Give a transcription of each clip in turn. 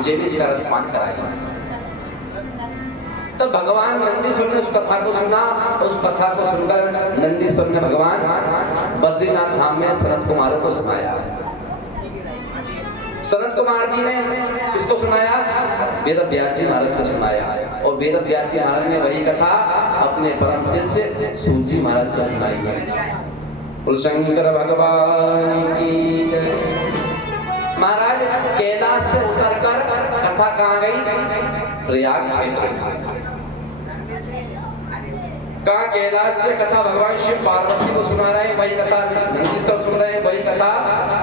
मुझे भी इसका रसपान कराएगा। तो भगवान नंदीश्वर ने उस कथा को सुना। उस कथा को सुनकर नंदीश्वर ने भगवान बद्रीनाथ धाम में सनत कुमार को सुनाया। सनत कुमार जी ने किसको सुनाया? वेद व्यास जी महाराज को सुनाया। और वेद व्यास जी महाराज ने वही कथा अपने परम शिष्य सूत जी महाराज को सुनाई। शंकर भगवान की जय। महाराज कैलाश से उतरकर कथा कहाँ गई? प्रयाग क्षेत्र। कहा कैलाश से कथा भगवान शिव पार्वती को सुना रहे हैं, वही कथा नंदीश्वर सुन रहे हैं, वही कथा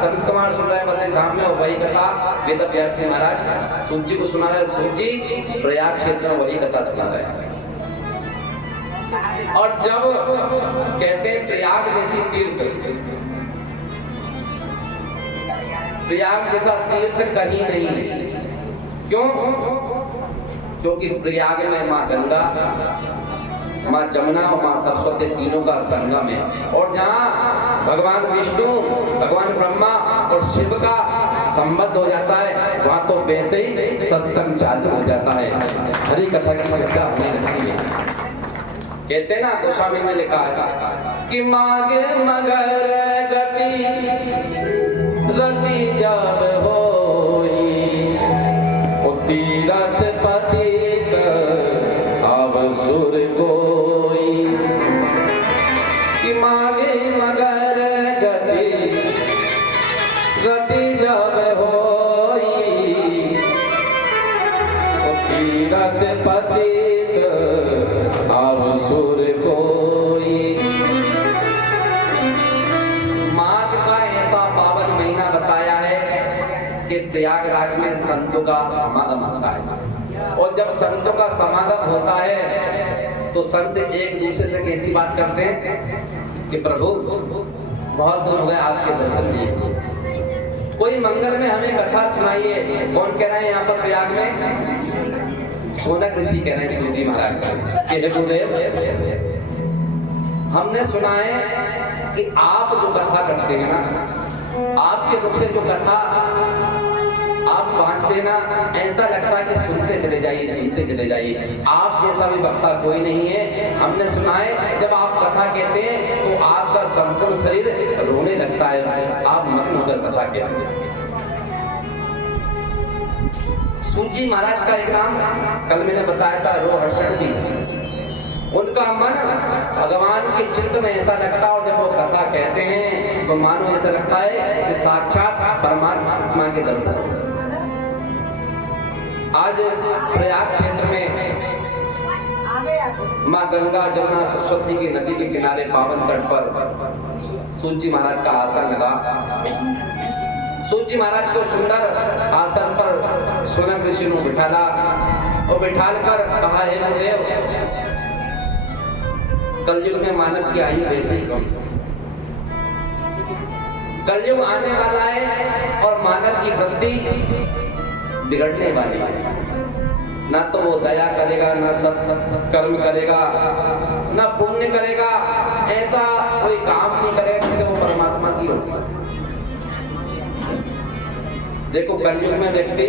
संत कुमार सुन रहे हैं बद्री धाम में, और वही कथा वेद व्यास जी महाराज सूत जी को सुना रहे हैं। सूत जी प्रयाग क्षेत्र में वही कथा सुना रहे हैं। और जब कहते हैं प्रयाग जैसी तीर्थ, प्रयाग जैसा तीर्थ कहीं नहीं। क्यों? क्योंकि प्रयाग में माँ गंगा, माँ जमुना और माँ सरस्वती तीनों का संगम है। और जहाँ भगवान विष्णु, भगवान ब्रह्मा और शिव का संबंध हो जाता है, वहाँ तो वैसे ही सत्संग चालू हो जाता है, हरि कथा की चर्चा होने लगती है। कहते ना, गोस्वामी ने लिखा है कि मागे मगर गति रति जब होई, तीरथ पतित अवसुर कोई, कि मागे मगर गति रति जब होई, तीरथ पतित अवसुर कोई। माघ का ऐसा पावन महीना बताया है कि प्रयागराज में संतों का समागम होता है। और जब संतों का समागम होता है तो संत एक दूसरे से कैसी बात करते हैं कि प्रभु बहुत दिन हो गए आपके दर्शन लिए, कोई मंगल में हमें कथा सुनाइए। कौन कह रहा है यहाँ पर प्रयाग में? सोनक ऋषि कह रहे हैं सूत जी महाराज से कि हे गुरुदेव, हमने सुना है कि आप जो कथा करते हैं ना, आपके मुख से जो कथा आप बांटते ना, ऐसा लगता है कि सुनते चले जाइए, सुनते चले जाइए। आप जैसा भी वक्ता कोई नहीं है। हमने सुना है जब आप कथा कहते हैं तो आपका संपूर्ण शरीर रोने लगता है, आप मग्न होकर कथा कहते हैं। सूत जी महाराज का एक नाम कल मैंने बताया था, रोहर्षण भी। उनका मन भगवान के चित्त में ऐसा लगता है, और जब वो कथा कहते हैं तो मानो ऐसा लगता है कि साक्षात परमात्मा के दर्शन। आज प्रयाग क्षेत्र में माँ गंगा जमुना सरस्वती की नदी के किनारे पावन तट पर सूत जी महाराज का आसन लगा। सूत जी महाराज को सुंदर आसन पर सोनक ऋषि ने बिठाला और बिठालकर कहा, हे गुरुदेव, कलयुग में मानव की आयु वैसे ही कम, कलयुग आने वाला है और मानव की वृत्ति बिगड़ने वाली है। ना तो वो दया करेगा, ना सत कर्म करेगा, ना पुण्य करेगा, ऐसा कोई काम नहीं करेगा जिससे वो परमात्मा की होती है। देखो कलयुग में व्यक्ति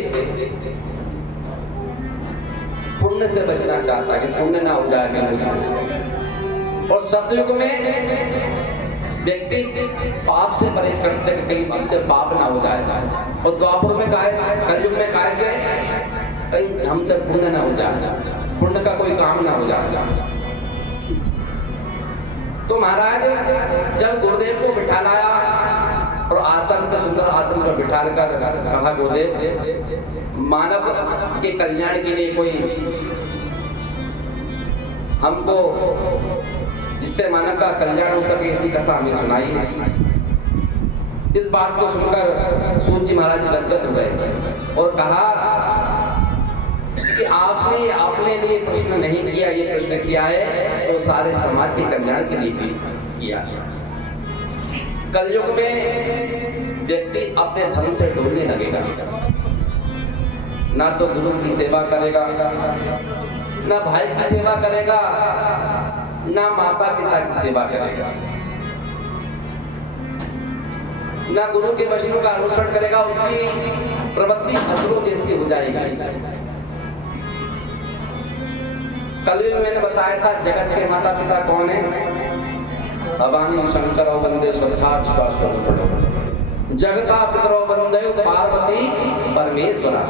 पुण्य से बचना चाहता है कि पुण्य ना हो जाए मुझसे, और सतयुग में व्यक्ति पाप से परहेज करते हैं, कहीं हमसे पाप ना हो जाए। और द्वापर में काय, कलयुग में काय से कहीं हमसे पुण्य ना हो जाए, पुण्य का कोई काम ना हो जाए। तो महाराज जब गुरुदेव को बिठा लाया और आसन पर, सुंदर आसन पर बिठा कर कहा, गुरुदेव, मानव के कल्याण के लिए कोई हमको जिससे मानव का कल्याण हो सके ऐसी कथा हमें सुनाई। इस बात को सुनकर सूत जी महाराज गदगद हो गए और कहा कि आपने अपने लिए प्रश्न नहीं किया, ये प्रश्न किया है तो सारे समाज के कल्याण के लिए भी किया। कलयुग में व्यक्ति अपने धर्म से डोलने लगेगा, ना तो गुरु की सेवा करेगा, ना भाई की सेवा करेगा, ना माता पिता की सेवा करेगा, ना गुरु के वचनों का अनुसरण करेगा, उसकी प्रवृत्ति असुरों जैसी हो जाएगी। कल भी मैंने बताया था जगत के माता पिता कौन है? भवानी शंकर वंदे श्रद्धा विश्वास। जगता पितरो वंदे पार्वती परमेश्वरा।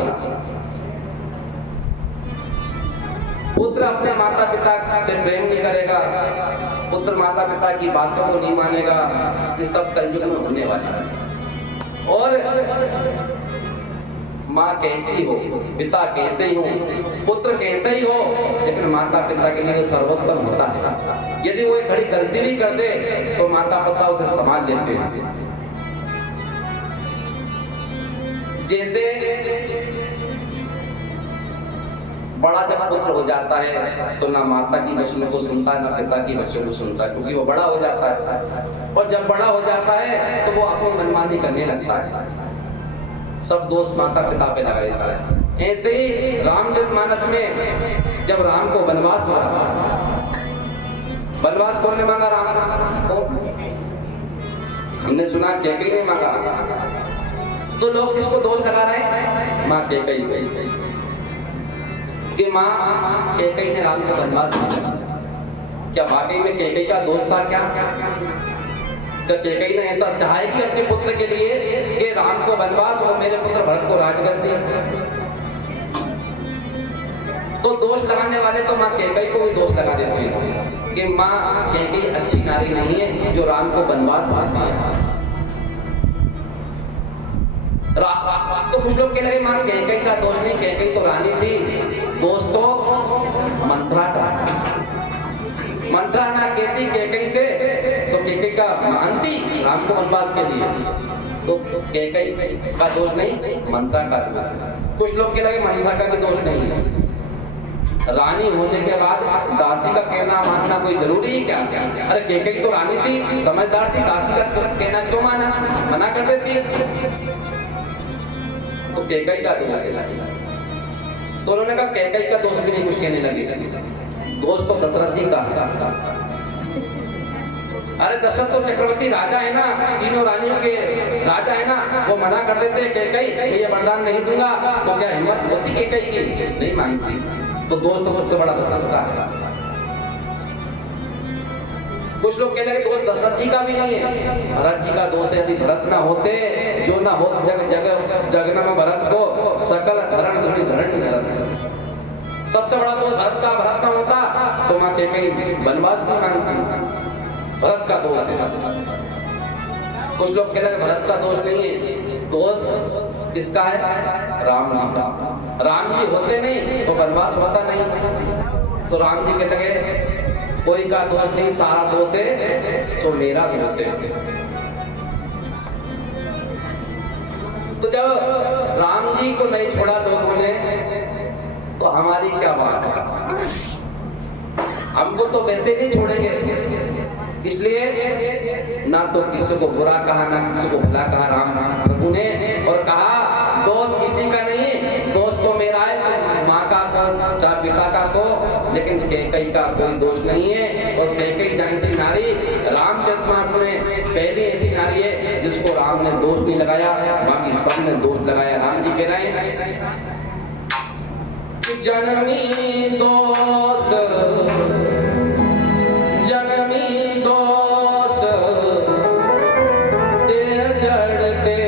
पुत्र अपने माता पिता से प्रेम नहीं करेगा, पुत्र माता पिता की बातों को नहीं मानेगा, ये सब कलयुग में होने वाला है। और माँ कैसी हो, पिता कैसे ही हो, पुत्र कैसे ही हो, लेकिन माता पिता के लिए सर्वोत्तम होता है। यदि वो एक खड़ी गलती भी कर दे तो माता पिता उसे संभाल लेते हैं। जैसे बड़ा जब पुत्र हो जाता है तो ना माता की वचनों को सुनता है ना पिता की वचनों को सुनता है, क्योंकि वो बड़ा हो जाता है। और जब बड़ा हो जाता है तो वो अपनी मनमानी करने लगता है, सब दोष माता पिता पे लगा देता है। ऐसे ही रामचरितमानस में जब राम को वनवास हुआ, वनवास कौन ने मांगा? राम को। हमने सुना कैकेयी ने मांगा, तो लोग किसको दोष लगा रहे हैं? माँ कैकेयी कि माँ कैकेयी ने राम को वनवास दिया। क्या वाकई में कैकेयी का दोष था क्या? तो कैकेयी ने ऐसा चाहेगी अपने पुत्र के लिए कि राम को वनवास और मेरे पुत्र भरत को राजगद्दी? तो दोष लगाने वाले तो माँ कैकेयी को भी दोष लगा देते हैं कि माँ कैकेयी अच्छी नारी नहीं है जो राम को वनवास भेजती है। तो कुछ लोग कह रहे माँ कैकेयी का दोष नहीं, कैकेयी तो रानी थी, दोष तो मंत्रा का। मंत्रा ना कहती कैकेयी से तो कैकेयी का मानती राम को वनवास के लिए, तो कैकेयी का दोष नहीं, मंत्रा का दोष है। कुछ लोग कह रहे मंत्रा का भी दोष नहीं है। रानी होने के बाद दासी का कहना मानना कोई जरूरी है क्या? अरे कैकेयी तो रानी थी, समझदार थी, दासी का कहना क्यों माना? मना कर देती, तो कैकेयी का दोष है। तो उन्होंने कहा कैकेयी का दोष भी नहीं, कुछ कहने लगे दोष तो दशरथ जी का। अरे दशरथ तो चक्रवर्ती राजा है ना, तीनों रानियों के राजा है ना, वो मना कर देते हैं कैकेयी ये वरदान नहीं दूंगा, तो क्या हिम्मत होती कैकेयी की? नहीं मानती, तो दोष तो सबसे बड़ा दशरथ का है। कुछ लोग कहने लगे दोष दशरथ जी का भी नहीं है, भरत जी का दोष है। यदि भरत ना होते, जो ना हो जगन में भरत को सकल धरण धरण सबसे बड़ा दोष भरत का होता तो माँ कैकेयी वनवास की मांगती। भरत का दोष है। कुछ लोग कह रहे भरत का दोष नहीं है, दोष किसका है? राम जी का। राम जी होते नहीं तो वनवास होता नहीं। तो राम जी कहते लगे कोई का दोष नहीं, सारा दोष है तो मेरा दोष है। तो जब राम जी को नहीं छोड़ा लोगों ने तो हमारी क्या बात है? हमको तो वैसे नहीं छोड़ेंगे। इसलिए ना तो किसी को बुरा कहा ना किसी को भला कहा राम प्रभु ने, और कहा दोष किसी का नहीं, दोष तो मेरा है, माँ का को चाहे पिता का को, लेकिन कैकेयी का कोई दोष नहीं है। और कैकेयी जैसी नारी रामचरितमानस में पहली ऐसी नारी है जिसको राम ने दोष नहीं लगाया, बाकी सब ने दोष लगाया। राम जी कह रहे हैं जनमी दोष जड़ते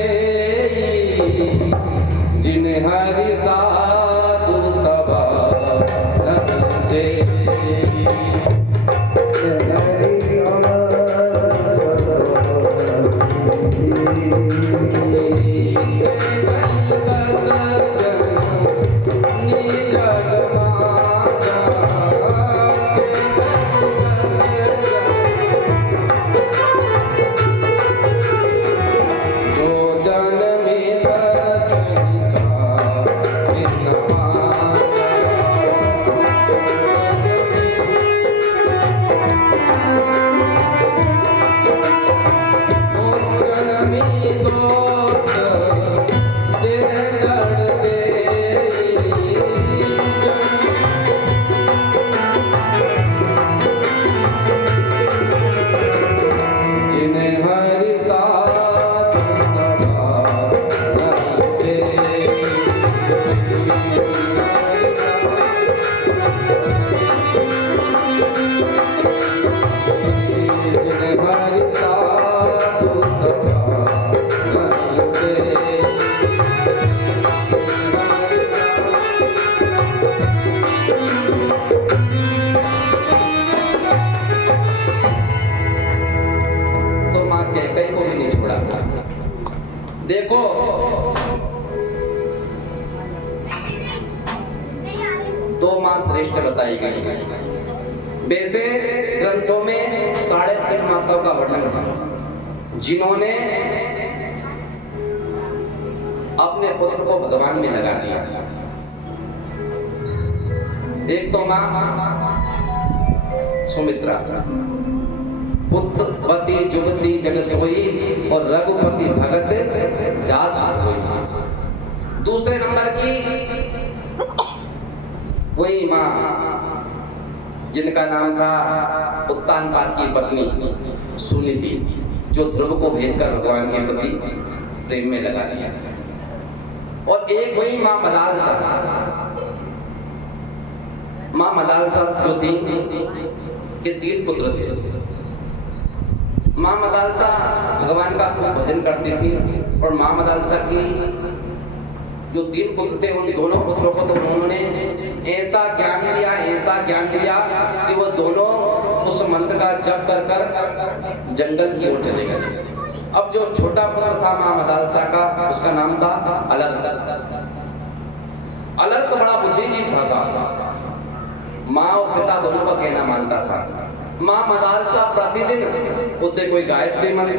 जिन्हें हरि साधु सभा से दो माँ श्रेष्ठ बताई गई है। वैसे ग्रंथों में 3.5 माताओं का वर्णन है जिन्होंने अपने पुत्र को भगवान में लगा दिया। एक तो माँ सुमित्रा, पुत्रवती जुगती जग सोई और रघुपति भगत जास सोई। दूसरे नंबर की वही माँ जिनका नाम था उत्तानपाद की पत्नी सुनीति, जो ध्रुव को भेजकर भगवान के प्रति प्रेम में लगा दिया। और एक वही माँ मदालसा, माँ मदालसा जो थी के 3 पुत्र थे। माँ मदालसा भगवान का खूब भजन करती थी और माँ मदालसा की जो 3 पुत्र थे उन दोनों पुत्रों को तो उन्होंने ऐसा ज्ञान दिया कि वो दोनों उस मंत्र का जप कर कर जंगल की ओर चले गए। अब जो छोटा पुत्र था माँ मदालसा का, उसका नाम था अलर्क। अलर्क बड़ा बुद्धिजीवी था, माँ और पिता दोनों का कहना मानता था। माँ मदालसा प्रतिदिन उसे कोई गायत्री मंत्र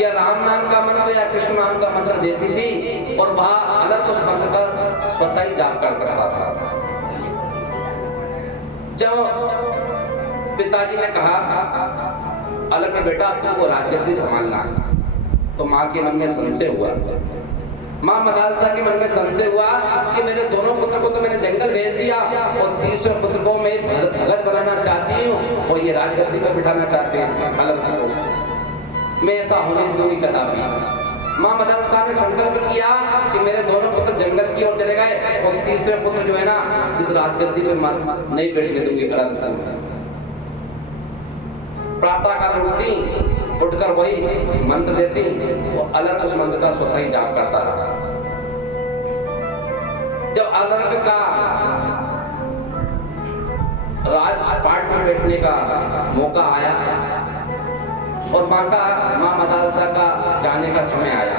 या राम नाम का मंत्र या कृष्ण नाम का मंत्र देती थी और वह अलर्क उस मंत्र का स्वतः ही जाप कर रहा था। जब पिताजी ने कहा अलर्क बेटा तू वो राजगद्दी संभालना, तो माँ के मन में संशय हुआ। माँ मदालसा के मन में संशय हुआ कि मेरे दोनों पुत्र को तो मैंने जंगल भेज दिया और तीसरे पुत्र को मैं भगत बनाना चाहती हूँ और ये राजगद्दी पर बिठाना चाहते हैं अलर्क को, मैं ऐसा होने दूंगी कदापि। माँ मदालसा ने संकल्प किया कि मेरे दोनों पुत्र जंगल की ओर चले गए और तीसरे पुत्र जो है ना इस राजगद्दी पे नहीं बैठने दूंगी अलर्क को। प्रातः काल उठकर वही मंत्र देती और अलर्क उस मंत्र का स्वतः ही जाप करता रहा। जब अलर्क का राजपाट में बैठने का मौका आया और माँ मदालसा का जाने का समय आया,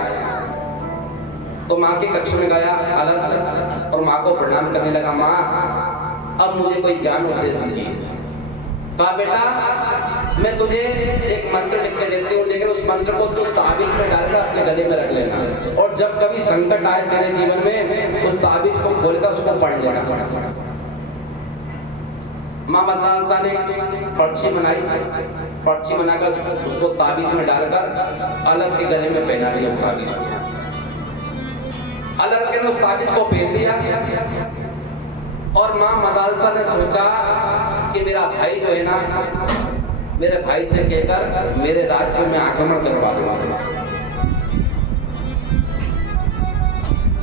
तो माँ के कक्ष में गया अलर्क और माँ को प्रणाम करने लगा। माँ अब मुझे कोई ज्ञान उपदेश दीजिए। कहा बेटा मैं तुझे एक मंत्र लिख के देती हूँ, लेकिन उस मंत्र को तू ताबीज में डालकर अपने गले में रख लेना और जब कभी संकट आए तेरे जीवन में उस ताबीज को खोलकर उसको पढ़ लेना। माँ मदालसा ने पर्ची बनाकर उसको ताबीज में डालकर अलर्क के गले में पहना दिया ताबीज। अलर्क ने उस ताबीज को पहन लिया और माँ मदालसा ने सोचा कि मेरा भाई जो है ना, मेरे भाई से कहकर मेरे राज्य में आक्रमण करवा दूंगा।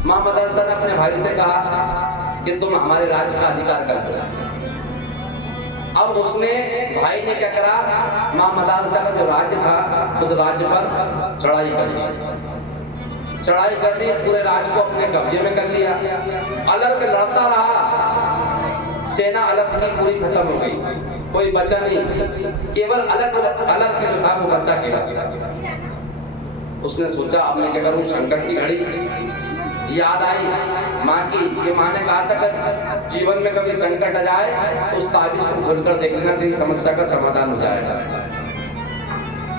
माँ मदालसा ने अपने भाई से कहा कि तुम हमारे राज्य का अधिकार कर दो। अब उसने भाई ने क्या करा, माँ मदालसा का जो राज्य था उस राज्य पर चढ़ाई कर दी, पूरे राज्य को अपने कब्जे में कर लिया। अलर्क लड़ता रहा, सेना अलर्क की पूरी खत्म हो गई, कोई बचा नहीं, केवल अलर्क के जो था वो बच्चा केवल। उसने सोचा अब मैं क्या करूं, संकट की घड़ी याद आई माँ की, कि माँ ने कहा था कि जीवन में कभी संकट आ जाए तो उस ताबीज को खोलकर देख लेना, तेरी समस्या का समाधान हो जाएगा।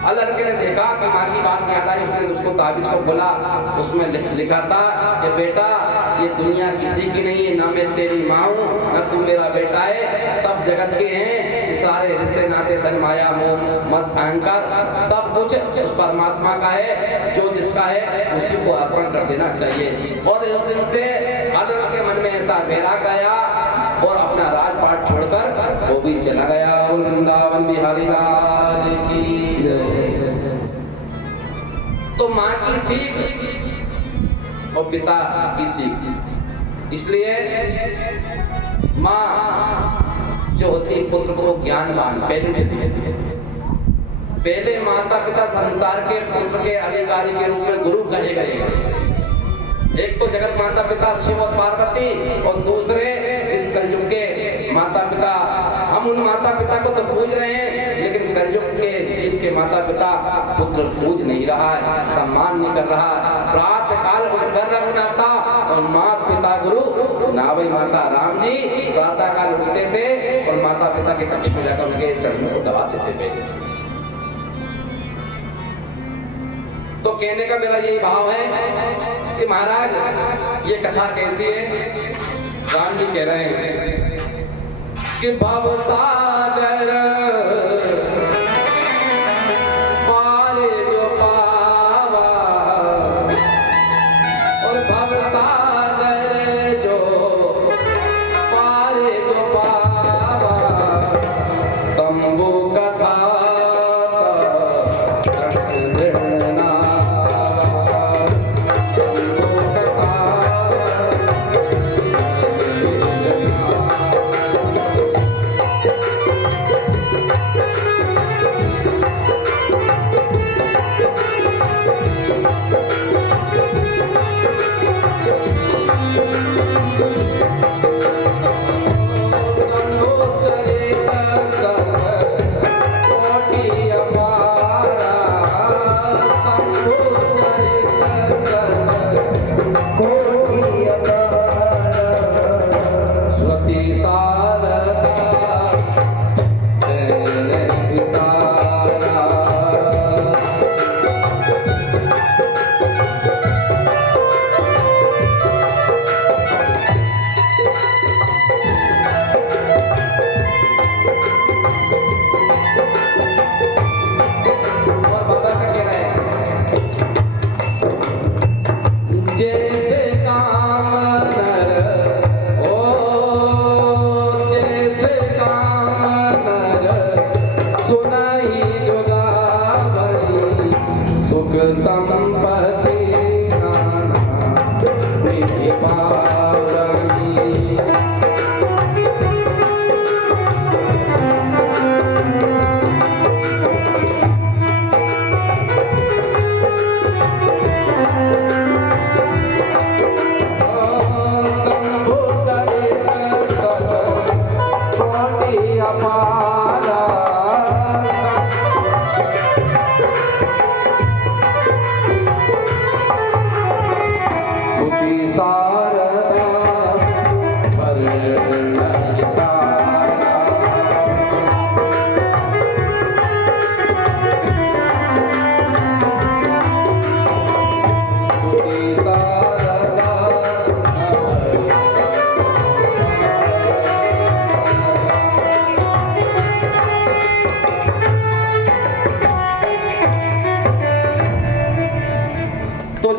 अलर्क ने देखा कि माँ की बात याद आई, उसने उसको ताबीज को खोला, उसमें लिखा था कि बेटा ये दुनिया किसी की नहीं है, ना मैं तेरी माँ हूँ ना तू मेरा बेटा है, सब जगत के हैं, सारे रिश्ते नाते धन माया मोह मस्त अहंकार सब कुछ उस परमात्मा का है, जो जिसका है उसी को अर्पण कर देना चाहिए। और इस दिन से अलर्क के मन में ऐसा वैराग आया और अपना राजपाट छोड़कर वो भी चला गया। वृंदावन बिहारी लाल की। तो माँ की सीख और पिता की सीख, इसलिए माँ जो होती है पुत्र को ज्ञानवान पहले से देती है। पहले माता पिता संसार के पुत्र के अधिकारी के रूप में गुरु कहे गए। एक तो जगत माता पिता शिव और पार्वती और दूसरे इस कलयुग के माता पिता। हम उन माता पिता को तो पूज रहे हैं, लेकिन कलयुग के जीव के माता पिता पुत्र पूज नहीं रहा है, सम्मान नहीं कर रहा है। प्रात काल उठकर रघुनाथा और माता पिता गुरु ना भाई माता राम जी प्रातः काल उठते थे और माता पिता के कक्ष में जाकर उनके चरणों को दबा देते थे। तो कहने का मेरा यही भाव है कि महाराज ये कथा कैसी है। राम जी कह रहे हैं कि भव सागर पारे जो पावा और भव सागर जो पारे जो पावा शंभु कथा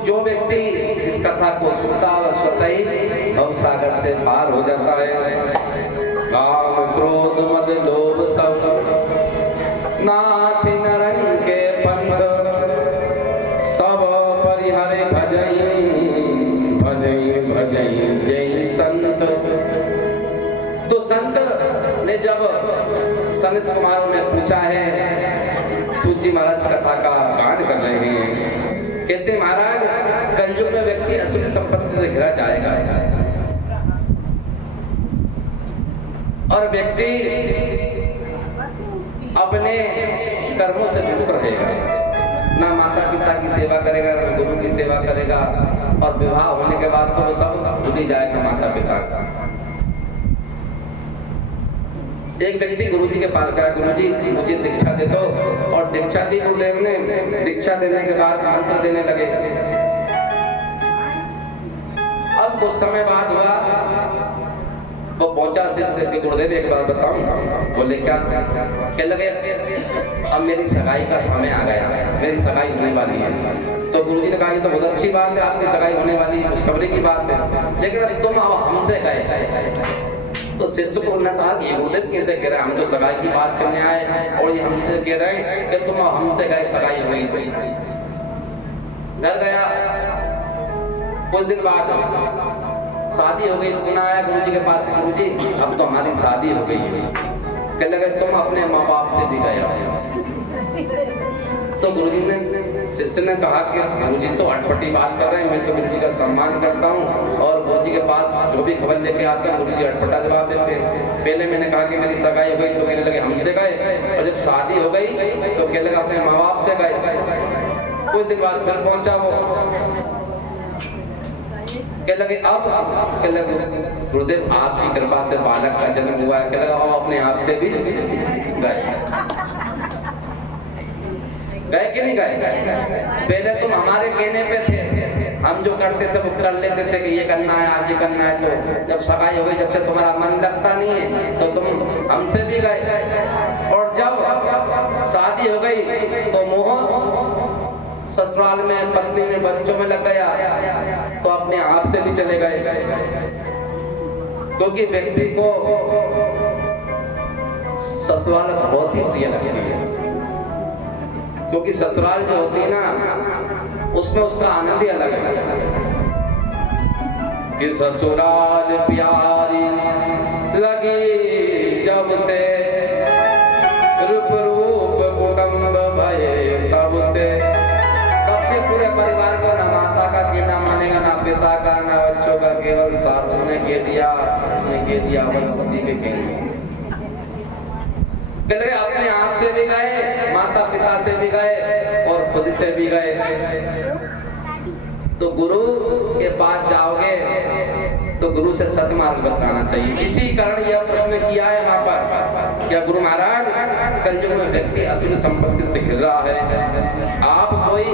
जो व्यक्ति इस कथा को सुनता वह स्वतः ही भव सागर से पार हो जाता है। काम क्रोध मद लोभ सब नाथि नरन के पंथ सब परिहरे भजई भजई भजई जय संत। तो संत ने जब संत कुमारों ने पूछा है, सूत जी महाराज कथा का गान कर रहे हैं, कहते महाराज कलयुग में व्यक्ति असुर संपत्ति से घिरा जाएगा और व्यक्ति अपने कर्मों से दूर रहेगा, ना माता पिता की सेवा करेगा ना गुरु की सेवा करेगा और विवाह होने के बाद तो वो सब भूल ही जाएगा माता पिता का। एक व्यक्ति गुरुजी के पास गया, गुरुजी मुझे दीक्षा दे दो, और दीक्षा दी गुरुदेव ने। दीक्षा देने के बाद मंत्र देने लगे। अब कुछ समय बाद हुआ, वो पहुंचा शिष्य के, गुरुदेव एक बार बताऊं? बोले क्या? कहने लगे अब मेरी सगाई का समय आ गया, मेरी सगाई होने वाली है। तो गुरुजी ने कहा ये तो बहुत अच्छी बात है, आपकी सगाई होने वाली है, खुशखबरी की बात है, लेकिन अब तुम हमसे गए। तो शिष्य को उन्होंने कहा कि गुरुदेव कैसे कह रहे हैं, हम तो सगाई की बात करने आए और ये हमसे कह रहे हैं कि तुम हमसे गए, सगाई हो गई। घर गया, कुछ दिन बाद शादी हो गई। पुनः आया गुरुजी के पास, गुरुजी अब तो हमारी शादी हो गई है। कहने लगे तुम अपने माँ बाप से भी गए। तो गुरुजी ने, शिष्य ने कहा कि गुरुजी तो अटपटी बात कर रहे हैं, मैं तो गुरुजी का सम्मान करता हूँ और गुरुजी के पास जो भी खबर लेके आते हैं गुरुजी अटपटा जवाब देते हैं। पहले मैंने कहा कि मेरी सगाई हो गई तो कहने लगे हमसे गए, और जब शादी हो गई तो कहने लगे अपने माँ बाप से गए। कुछ दिन बाद फिर पहुंचा वो, क्या लगे अब क्या लगे गुरुदेव आपकी कृपा से बालक का जन्म हुआ है, क्या लगा वो अपने आप से भी गए कि नहीं गए? पहले तुम हमारे कहने पे थे, हम जो करते थे वो कर लेते थे कि ये करना है आज ये करना है, तो जब सगाई हो गई जब से तुम्हारा मन लगता नहीं है तो तुम हमसे भी गए, और जब शादी हो गई तो मोह ससुराल में पत्नी में बच्चों में लग गया तो अपने आप से भी चले गए, क्योंकि व्यक्ति को ससुराल बहुत ही प्रिय लगती है, क्योंकि ससुराल जो होती है ना उसमें उसका आनंद ही अलग है कि ससुराल प्यारी लगी जब से रूप रूप कुटुंब भये तब से पूरे परिवार को ना माता का कहना मानेगा, ना पिता का, ना बच्चों का, केवल सासू ने कह दिया बस उसी के कहने। अपने आप से भी गए, माता पिता से भी गए और खुद से भी गए। तो गुरु के पास जाओगे तो गुरु से सतमार्ग बताना चाहिए। इसी कारण यह प्रश्न किया है वहां पर, क्या गुरु महाराज कलयुग में व्यक्ति असुर संपत्ति से घिर रहा है, आप कोई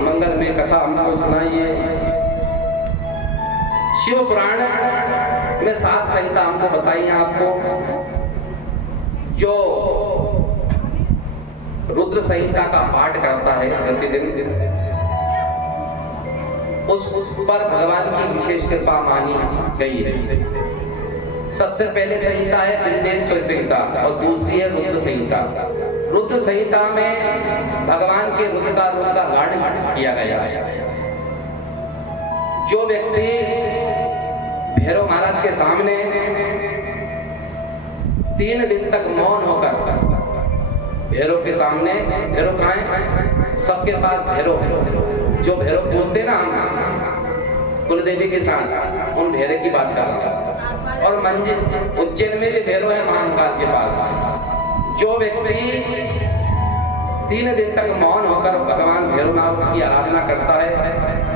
मंगलमय कथा हमको सुनाइए। शिव पुराण में 7 संहिता हमको बताइए आपको, जो रुद्र संहिता का पाठ करता है प्रतिदिन उस पर भगवान की विशेष कृपा मानी गई है। सबसे पहले संहिता है विंध्येश्वर संहिता और दूसरी है रुद्र संहिता। रुद्र संहिता में भगवान के रुद्र का रूप का वर्णन किया गया है। जो व्यक्ति भैरव महाराज के सामने 3 दिन तक मौन होकर, भैरव के सामने, भैरव कहाँ है? सबके पास भैरव, जो भैरव पूछते ना कुलदेवी के साथ, उन भैरव की बात कर रहा हूं। और मंदिर उज्जैन में भी भैरव है महाकाल के पास। जो व्यक्ति 3 दिन तक मौन होकर भगवान भैरवनाथ की आराधना करता है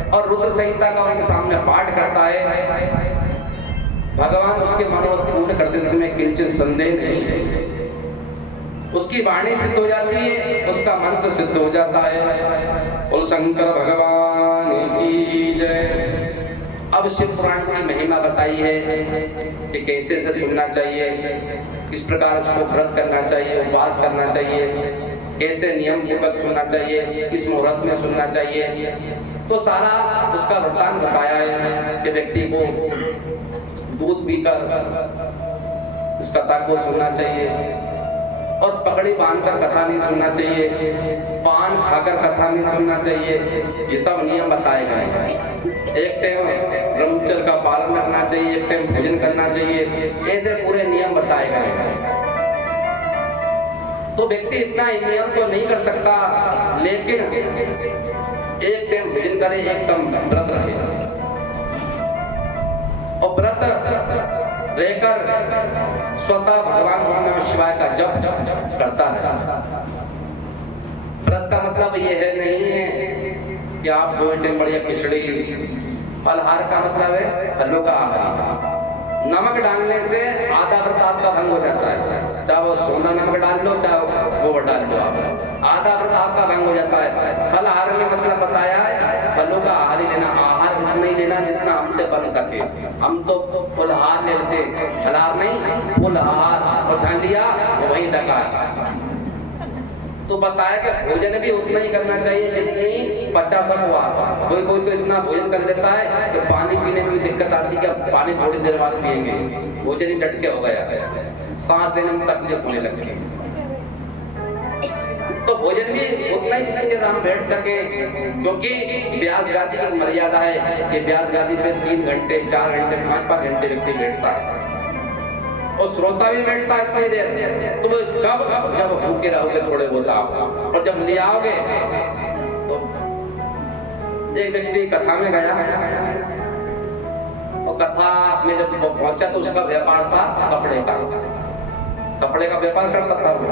और रुद्र संहिता का उनके सामने पाठ करता है, भगवान उसके मनोरथ पूर्ण करते, जिसमें किंचित संदेह नहीं। उसकी वाणी सिद्ध हो जाती है, उसका मंत्र सिद्ध हो जाता है। बोल शंकर भगवान की जय। अब शिव पुराण की महिमा बताई है कि कैसे इसे सुनना चाहिए, किस प्रकार उसको व्रत करना चाहिए, उपवास करना चाहिए, कैसे नियम पूर्वक सुनना चाहिए, किस मुहूर्त में सुनना चाहिए। तो सारा उसका वृत्तांत बताया है कि व्यक्ति को दूध पीकर इस कथा को सुनना चाहिए और पगड़ी बांधकर कथा नहीं सुनना चाहिए, पान खाकर कथा नहीं सुनना चाहिए। ये सब नियम बताए गए हैं। एक टाइम ब्रह्मचर्य का पालन करना चाहिए, एक टाइम भोजन करना चाहिए, ऐसे पूरे नियम बताए गए हैं। तो व्यक्ति इतना नियम तो नहीं कर सकता, लेकिन एक टाइम भोजन करे, एक टाइम व्रत रहे और व्रत रहकर स्वतः भगवान ओम नमः शिवाय का जप करता है। व्रत का मतलब यह है नहीं है कि आप 2 टाइम बढ़िया खिचड़ी, फलहार का मतलब है फलों का आहार। नमक डालने से आधा व्रत आपका भंग हो जाता है, चाहे वो सोना नमक डाल लो चाहे वो डाल लो, आप आधा व्रत आपका भंग हो जाता है। फलहार में मतलब बताया है फलों का आहार ही लेना, आहार इतना ही लेना जितना हमसे बन सके। हम तो फुलहार लेते, फलहार नहीं फुलहार, और छान लिया वही डका। तो बताया कि भोजन भी उतना ही करना चाहिए जितनी 50 हुआ। कोई तो इतना भोजन कर लेता है कि पानी पीने में भी दिक्कत आती है कि पानी थोड़ी देर बाद पिएंगे, भोजन ही डट के हो गया, सांस लेने में तकलीफ होने लगी। तो भोजन भी उतना ही जितनी देर हम बैठ सके, क्योंकि व्यास गादी की मर्यादा है कि व्यास गादी पे 3 घंटे 4 घंटे 5-5 घंटे व्यक्ति बैठता है और श्रोता भी बैठता है इतनी देर। तो कब? जब भूखे रहोगे थोड़े बहुत आप, और जब ले आओगे तो एक व्यक्ति कथा में गया और कथा में जब पहुंचा तो उसका व्यापार था कपड़े का व्यापार करता था वो।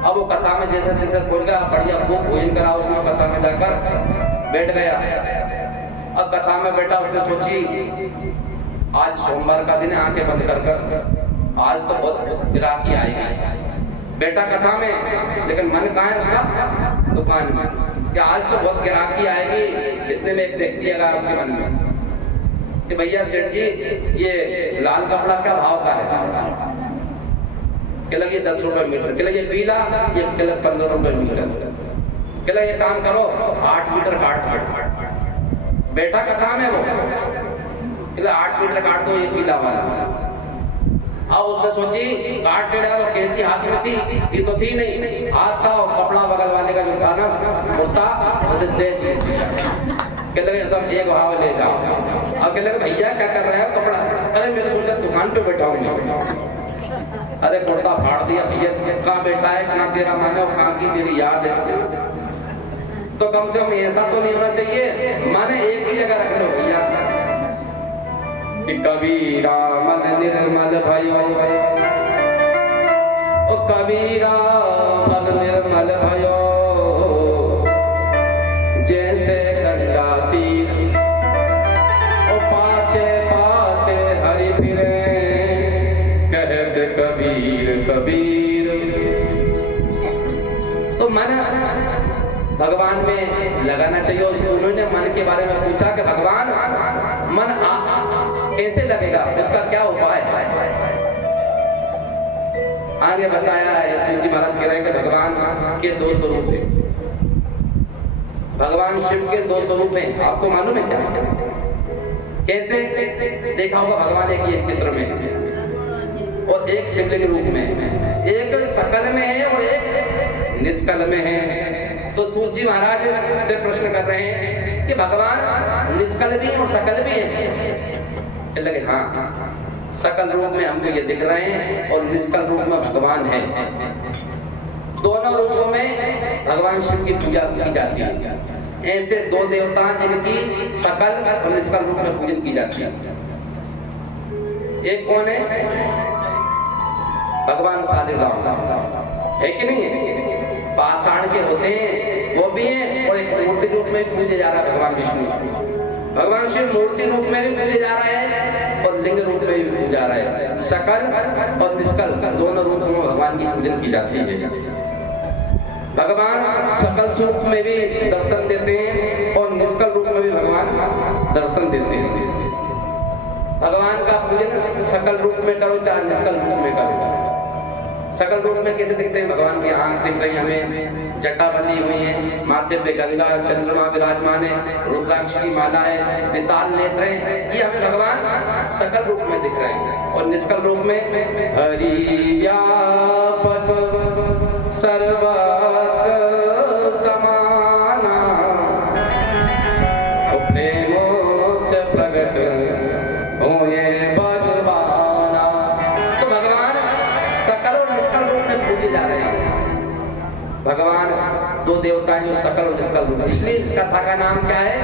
अब वो कथा में जैसे जैसे पहुंच गया, बढ़िया खूब भोजन करा उसने, कथा में जाकर बैठ गया। अब कथा में बेटा उसने सोची आज सोमवार का दिन है, आंखें बंद कर आज तो बहुत गिराकी आएगी बेटा कथा में, लेकिन मन कहाँ है उसका? दुकान में। कि आज तो बहुत गिराकी आएगी। इतने में एक व्यक्ति आया उसके मन में कि भैया सेठ जी ये लाल कपड़ा क्या भाव का है? कि लगे 10 रुपए मीटर, कि लगे पीला ये 15 रुपए मीटर, कि लगे ये काम करो 8 मीटर काट बेटा कथा में वो 8 मीटर काट दो ये पीला वाला। अब उसने सोची काट के लगा तो कैंची हाथ में थी, ये तो थी नहीं, हाथ था और कपड़ा बगल वाले का जो था ना कुर्ता उसे दे के लगे सब एक भाव ले जाओ। अब के लगे भैया क्या कर रहे हो कपड़ा? अरे मैंने सोचा दुकान पे बैठा हूँ। अरे कुर्ता फाड़ दिया भैया, कहाँ बैठा है, कहाँ तेरा मन है, कहाँ की तेरी याद है। तो कम से कम ऐसा तो नहीं होना चाहिए माने एक ही जगह रख लो भैया। कबीरा मन निर्मल भयो, ओ कबीरा मन निर्मल भयो, जैसे गंगा तीर, ओ पाछे पाछे हरि फिरे, कहत कबीर कबीर। तो मन भगवान में लगाना चाहिए। उन्होंने मन के बारे में पूछा कि भगवान मन कैसे लगेगा, उसका क्या उपाय है? आगे बताया यशवंत जी महाराज कह रहे हैं कि भगवान के 2 स्वरूप हैं। भगवान शिव के 2 स्वरूप हैं। आपको मालूम है क्या? कैसे? देखा होगा भगवान एक ये चित्र में और एक शिवलिंग रूप में, एक सकल में है और एक निष्कल में है। तो सूत जी महाराज से प्रश्न कर रहे हैं कि भगवान निष्कल भी और सकल भी है? लगे हाँ, सकल रूप में हमको ये दिख रहे हैं और निष्कल रूप में भगवान है। दोनों रूपों में भगवान शिव की पूजा की जाती है। ऐसे 2 देवता जिनकी सकल और निष्कल रूप में पूजन की जाती है। एक कौन है? भगवान शालिग्राम है कि नहीं है? पाषाण के होते हैं वो भी है और एक मूर्ति रूप में पूजे जा रहा है भगवान विष्णु। भगवान शिव मूर्ति रूप में भी पूजे जा रहा है और लिंग रूप में भी पूजा जा रहा है। सकल और निष्कल दोनों रूपों में भगवान की पूजन की जाती है। भगवान सकल रूप में भी दर्शन देते हैं और निष्कल रूप में भी भगवान दर्शन देते हैं। भगवान का पूजन सकल रूप में करो चाहे निष्कल रूप में करो। सकल रूप में कैसे दिखते हैं? भगवान की आंख दिख रही हमें, जटा बनी हुई है, माथे पे गंगा चंद्रमा विराजमान है, रुद्राक्ष की माला है, विशाल नेत्र है, ये हमें भगवान सकल रूप में दिख रहे हैं। और निष्कल रूप में हरि व्यापक सर्वत्र समाना, प्रेमों से प्रकट होए भगवाना। तो भगवान सकल और निष्कल रूप में पूजे जा रहे हैं। भगवान 2 देवता हैं जो सकल और निष्कल रूप, इसलिए इस कथा का नाम क्या है?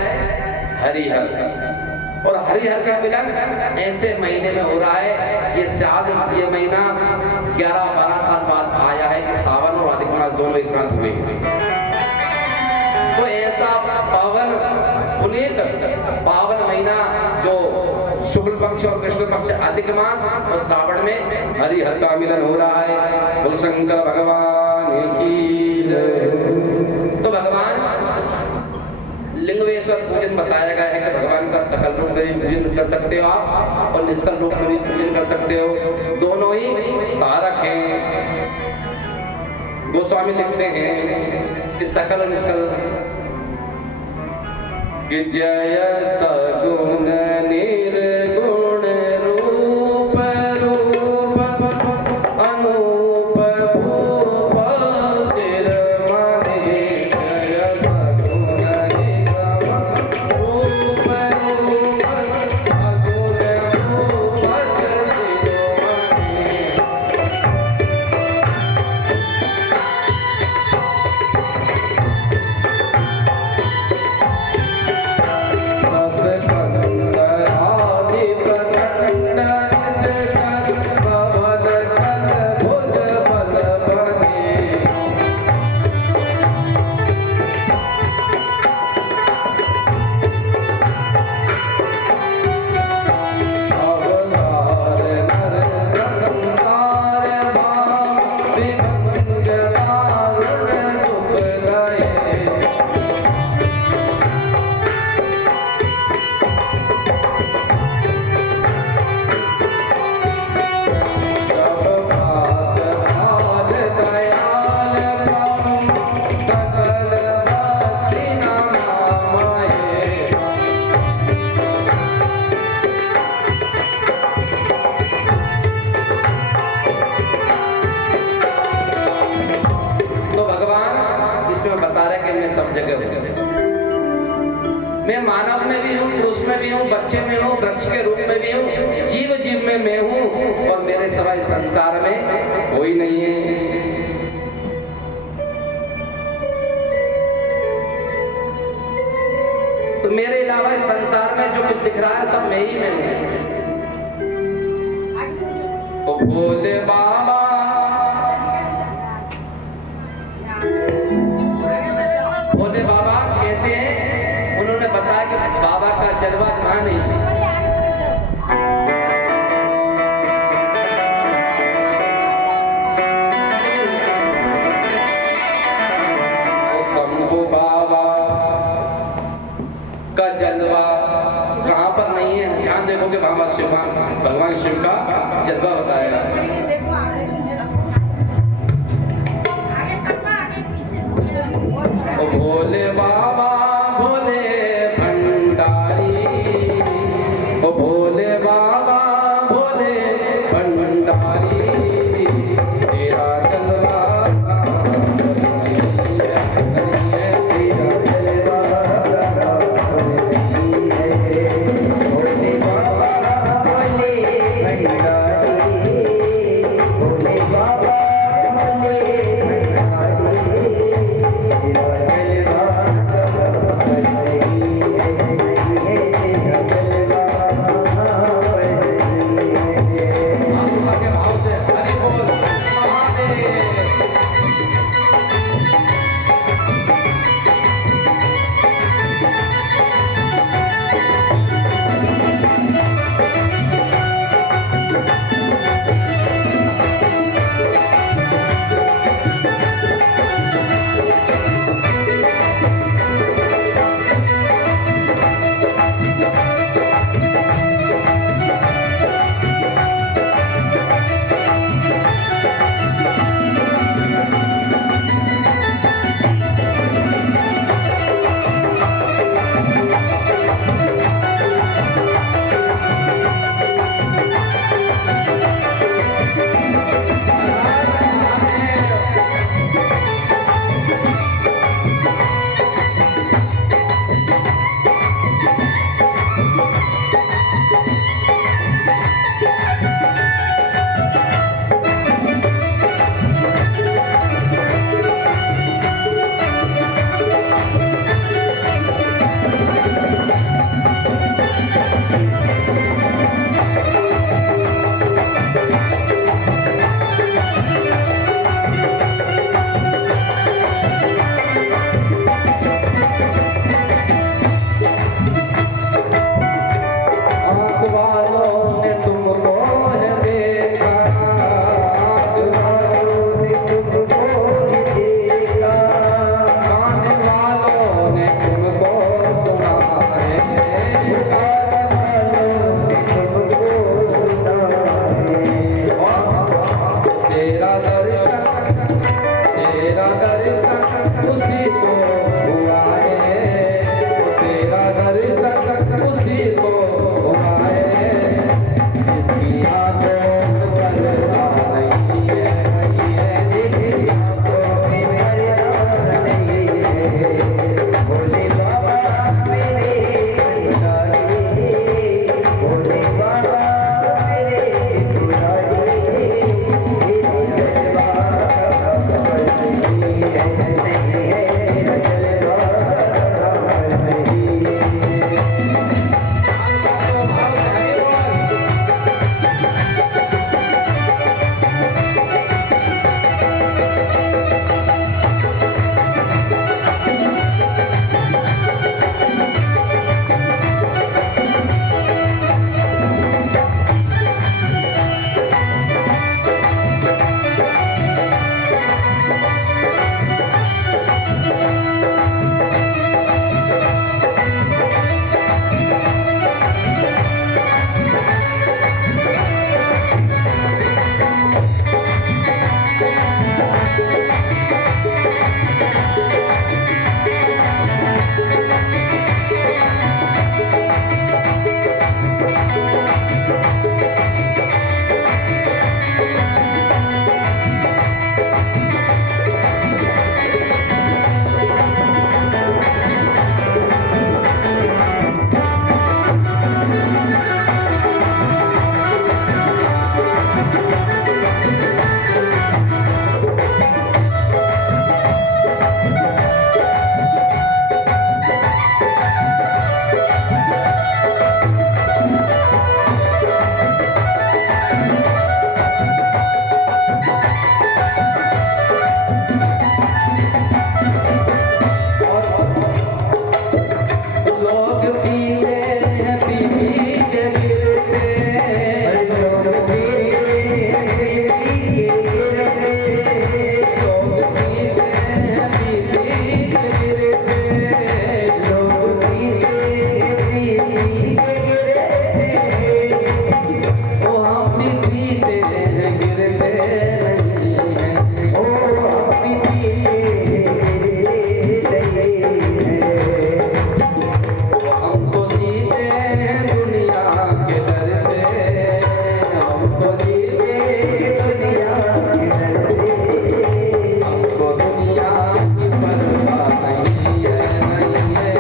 हरिहर। और हरिहर का मिलन ऐसे महीने में हो रहा है। ये शायद ये महीना 11-12 साल बाद आया है कि सावन और अधिक मास दोनों एक साथ हुए। तो ऐसा पावन पुनीत पावन महीना जो शुक्ल पक्ष और कृष्ण पक्ष अधिक मास और श्रावण में हरिहर का मिलन हो रहा है। बोल शंकर भगवान की जय। तो भगवान लिंगवेश्वर पूजन बताया गया है कि भगवान का सकल रूप में भी पूजन कर सकते हो आप और निष्कल रूप में भी पूजन कर सकते हो। दोनों ही तारक हैं। गोस्वामी लिखते हैं कि सकल और निष्कल कि जय सगुण निर्गुण रूप रूप अनूप भूप सिर मणि, जय सगुण निगम रूप रूप अगुण भूप शिरोमणि। रस वृक्ष में हूँ, वृक्ष के रूप में भी हूँ, जीव जीव में मैं हूँ और मेरे सिवाय संसार में कोई नहीं है। तो मेरे अलावा इस संसार में जो कुछ दिख रहा है सब मैं ही में हूँ। ओ भोले बाबा, भोले बाबा कहते हैं, उन्होंने बताया कि बाबा का जलवा कहाँ नहीं। शंभू बाबा का जलवा कहाँ पर नहीं है। जहाँ देखोगे भगवान शिव का जलवा बताएगा। ओ भोले बाबा भोले भंडारी, ओ भोले बाबा भोले भंडारी, तेरा जलवा के डर से, हमको जीते दुनिया के डर से, हमको दुनिया की परवाह नहीं है, नहीं है।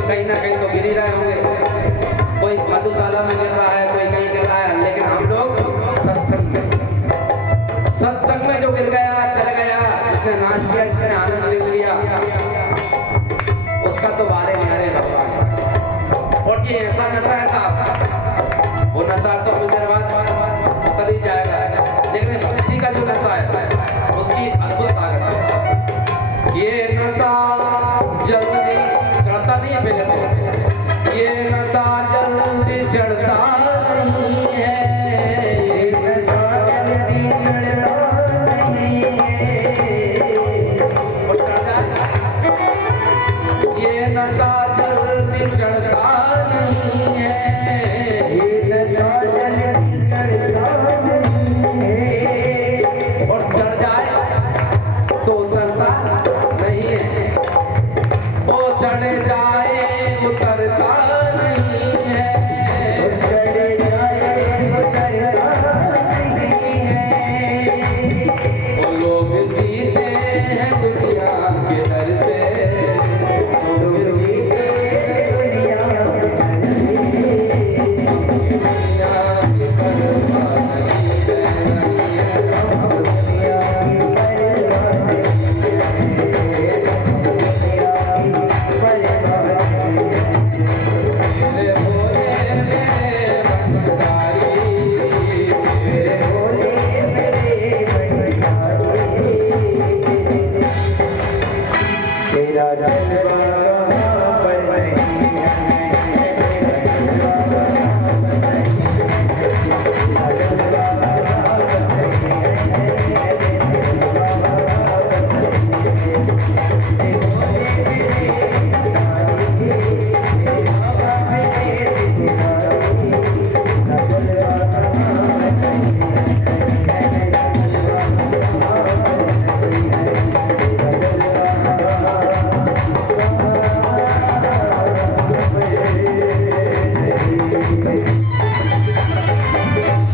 कहीं ना कहीं तो गिर ही रहे होंगे, कोई मधुशाला में गिर रहा है, कोई कहीं गिर रहा है, लेकिन हम लोग सत्संग में जो गिर गया, चल गया, जिसने नाच किया, जिसने आनंद ले लिया, उसका तो बारे न्यारे भगवान। और ये ऐसा नशा है साहब, वो नशा तो कुछ देर बाद उतर ही जाएगा, लेकिन भक्ति का जो नशा है उसकी अद्भुत ताकत है। ये नशा जल्दी चढ़ता नहीं है, पहले तो ये नशा जल्दी चढ़ता नहीं है, ये नशा जल्दी चढ़ता नहीं है, और चढ़ जाए, ये नशा जल्दी चढ़ता नहीं है, ये नशा जल्दी चढ़ता नहीं है, और चढ़ जाए तो उतरता नहीं है, वो चढ़ जाए उतरता नहीं है, चढ़ जाए उतरता नहीं है। वो लोग जीते हैं दुनिया के डर से, लोग जीते दुनिया के डर से, दुनिया की परवाह नहीं है, दुनिया की परवाह नहीं है।